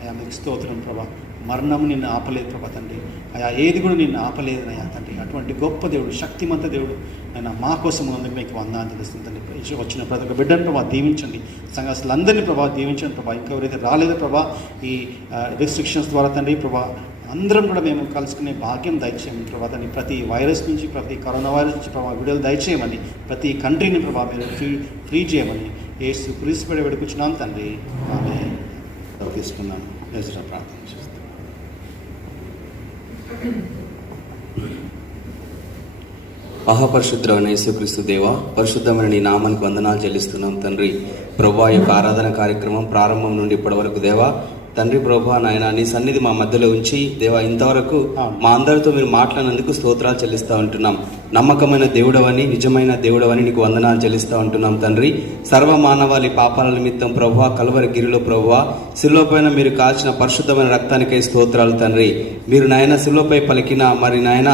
అయ్యా మీకు స్తోత్రం ప్రభా. మరణం నిన్ను ఆపలేదు ప్రభా తండ్రి. అయ్యా ఏది కూడా నిన్ను ఆపలేదనయ్యా తండ్రి. అటువంటి గొప్ప దేవుడు, శక్తిమంత దేవుడు అయినా మా కోసం అందుకు మీకు వందనాలు తెలుస్తుంది తండ్రి. వచ్చిన ప్రతి ఒక్క బిడ్డను ప్రభా దీవించండి, సంఘస్థులందరినీ ప్రభా దీవించండి ప్రభా. ఇంకెవరైతే రాలేదో ప్రభా ఈ రిస్ట్రిక్షన్స్ ద్వారా తండ్రి ప్రభా అందరం కూడా మేము కలుసుకునే భాగ్యం దయచేయమని ప్రభా తండ్రి. ప్రతి వైరస్ నుంచి, ప్రతి కరోనా వైరస్ నుంచి ప్రభా విడుదల దయచేయమని, ప్రతి కంట్రీని ప్రభా మీరు ఫ్రీ చేయమని యేసు క్రీస్తు వేడుకుంటున్నాం తండ్రి. ఆమేన్. తీసుకున్నాను. యేసులో ప్రార్థన చేస్తాను. మహాపరిశుద్ధమైన యేసుక్రీస్తు దేవ, పరిశుద్ధమైన నీ నామానికి వందనాలు చెల్లిస్తున్నాం తండ్రి. ప్రభువా, యొక్క ఆరాధన కార్యక్రమం ప్రారంభం నుండి ఇప్పటి వరకు దేవా తండ్రి ప్రభువా నాయన నీ సన్నిధి మా మధ్యలో ఉంచి దేవా ఇంతవరకు మా అందరితో మీరు మాట్లాడినందుకు స్తోత్రాలు చెల్లిస్తూ ఉంటున్నాం. నమ్మకమైన దేవుడవని, నిజమైన దేవుడవని నీకు వందనాలు చెల్లిస్తూ ఉంటున్నాం తండ్రి. సర్వ మానవాళి పాపాల నిమిత్తం ప్రభువా కల్వరి గిరిలో ప్రభువా శిలువపైన మీరు కాల్చిన పరిశుద్ధమైన రక్తానికై స్తోత్రాలు తండ్రి. మీరు నాయన శిలువపై పలికిన మరి నాయన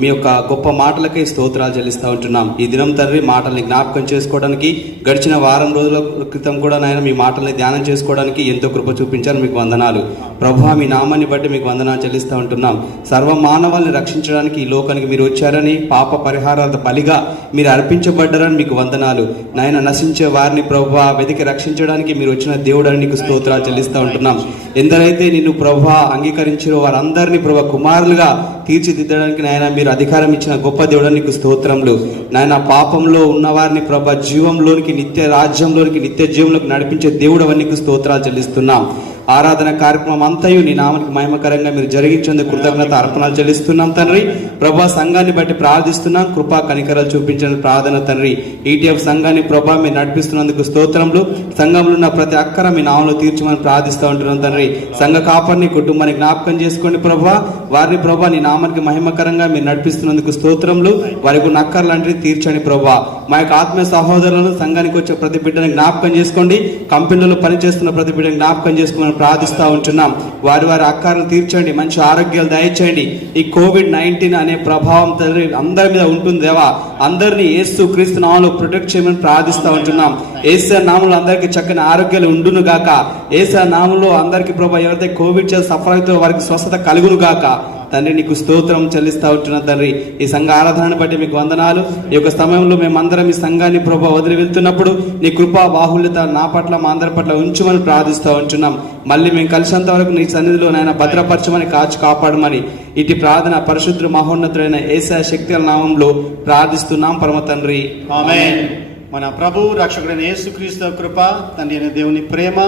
మీ యొక్క గొప్ప మాటలకై స్తోత్రాలు చెల్లిస్తూ ఉంటున్నాం. ఈ దినం తండ్రి మాటల్ని జ్ఞాపకం చేసుకోవడానికి గడిచిన వారం రోజుల క్రితం కూడా నాయన మీ మాటల్ని ధ్యానం చేసుకోవడానికి ఎంతో కృప చూపించారు. మీకు వందనాలు ప్రభువా. మీ నామాన్ని బట్టి మీకు వందనాలు చెల్లిస్తూ ఉంటున్నాం. సర్వ మానవాళ్ళని రక్షించడానికి ఈ లోకానికి మీరు వచ్చారని, పాప పరిహారార్థ బలిగా మీరు అర్పించబడ్డారని మీకు వందనాలు నాయన. నశించే వారిని ప్రభువా వెతికి రక్షించడానికి మీరు వచ్చిన దేవుడని నీకు స్తోత్రాలు చెల్లిస్తూ ఉంటున్నాం. ఎందరైతే నిన్ను ప్రభువా అంగీకరించారో వారందరినీ ప్రభువా కుమారులుగా తీర్చిదిద్దడానికి నాయన మీరు అధికారం ఇచ్చిన గొప్ప దేవుడు నీకు స్తోత్రములు నాయన. పాపంలో ఉన్నవారిని ప్రభా జీవంలోనికి, నిత్య రాజ్యంలోనికి, నిత్య జీవంలోకి నడిపించే దేవుడు అవన్నీ నీకు స్తోత్రాలు చెల్లిస్తున్నాం. ఆరాధన కార్యక్రమం అంతయు నీ నామానికి మహిమకరంగా మీరు జరిగించేందుకు కృతజ్ఞత అర్పణలు చెల్లిస్తున్నాం తండ్రి. ప్రభా సంఘాన్ని బట్టి ప్రార్థిస్తున్నాం, కృపా కనికరాలు చూపించండి ప్రార్థన తండ్రి. ఈటీఎఫ్ సంఘాన్ని ప్రభా మీరు నడిపిస్తున్నందుకు స్తోత్రములు. సంఘంలో ఉన్న ప్రతి అక్కర మీ నామంలో తీర్చమని ప్రార్థిస్తూ ఉంటున్నాం తండ్రి. సంఘ కాపరిని, కుటుంబాన్ని జ్ఞాపకం చేసుకోండి ప్రభా. వారిని ప్రభా నీ నామానికి మహిమకరంగా మీరు నడిపిస్తున్నందుకు స్తోత్రములు. వారికి ఉన్న అక్కర్లాంటివి తీర్చండి ప్రభా. మా యొక్క ఆత్మీయ సహోదరులను, సంఘానికి వచ్చే ప్రతి బిడ్డని జ్ఞాపకం చేసుకోండి. కంపెనీలో పనిచేస్తున్న ప్రతి బిడ్డని జ్ఞాపకం చేసుకుని ప్రార్థిస్తూ ఉంటున్నాం. వారి వారి అక్కాలను తీర్చండి, మంచి ఆరోగ్యాలు దయచేయండి. ఈ కోవిడ్-19 అనే ప్రభావం తండ్రి అందరి మీద ఉంటుంది దేవా. అందరినీ యేసు క్రీస్తు నామంలో ప్రొటెక్ట్ చేయమని ప్రార్థిస్తూ ఉంటున్నాం. యేసు నామంలో అందరికీ చక్కని ఆరోగ్యాలు ఉండును గాక. యేసు నామంలో అందరికీ ప్రభా ఎవరైతే కోవిడ్ చేసి సఫర్ అవుతారో వారికి స్వస్థత కలుగును గాక. తండ్రి నీకు స్తోత్రం చెల్లిస్తూ ఉంటున్నాం తండ్రి. ఈ సంఘ ఆరాధనను బట్టి మీకు వందనాలు. ఈ యొక్క సమయంలో మేమందరం ఈ సంఘాన్ని ప్రభా వదిలి వెళ్తున్నప్పుడు నీ కృపా బాహుల్యత నా పట్ల, మా అందరి పట్ల ఉంచమని ప్రార్థిస్తూ ఉంటున్నాం. మళ్ళీ మేము కలిసేంత వరకు నీ సన్నిధిలో నాయన భద్రపరచమని, కాపాడమని ఇటు ప్రార్థన పరిశుద్ధ మహోన్నతుడైన యేసయ్య శక్తి నామంలో ప్రార్థిస్తున్నాం పరమ తండ్రి, ఆమేన్. మన ప్రభు రక్షకుడైన యేసుక్రీస్తు కృప, తండ్రి అయిన దేవుని ప్రేమ,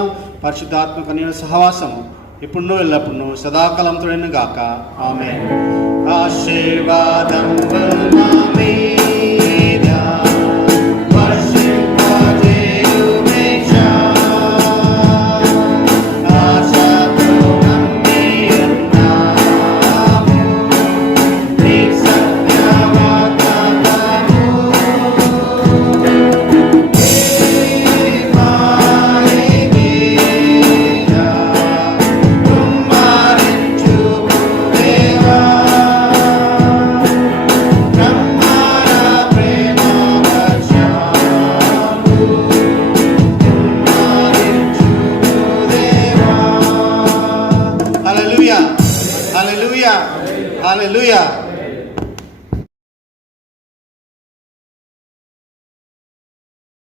పరిశుద్ధాత్మక సహవాసము ఇప్పుడు ఎల్లప్పుడు సదాకాలంతో గాక. ఆమేన్. ఆశీర్వాదం హల్లెలూయా.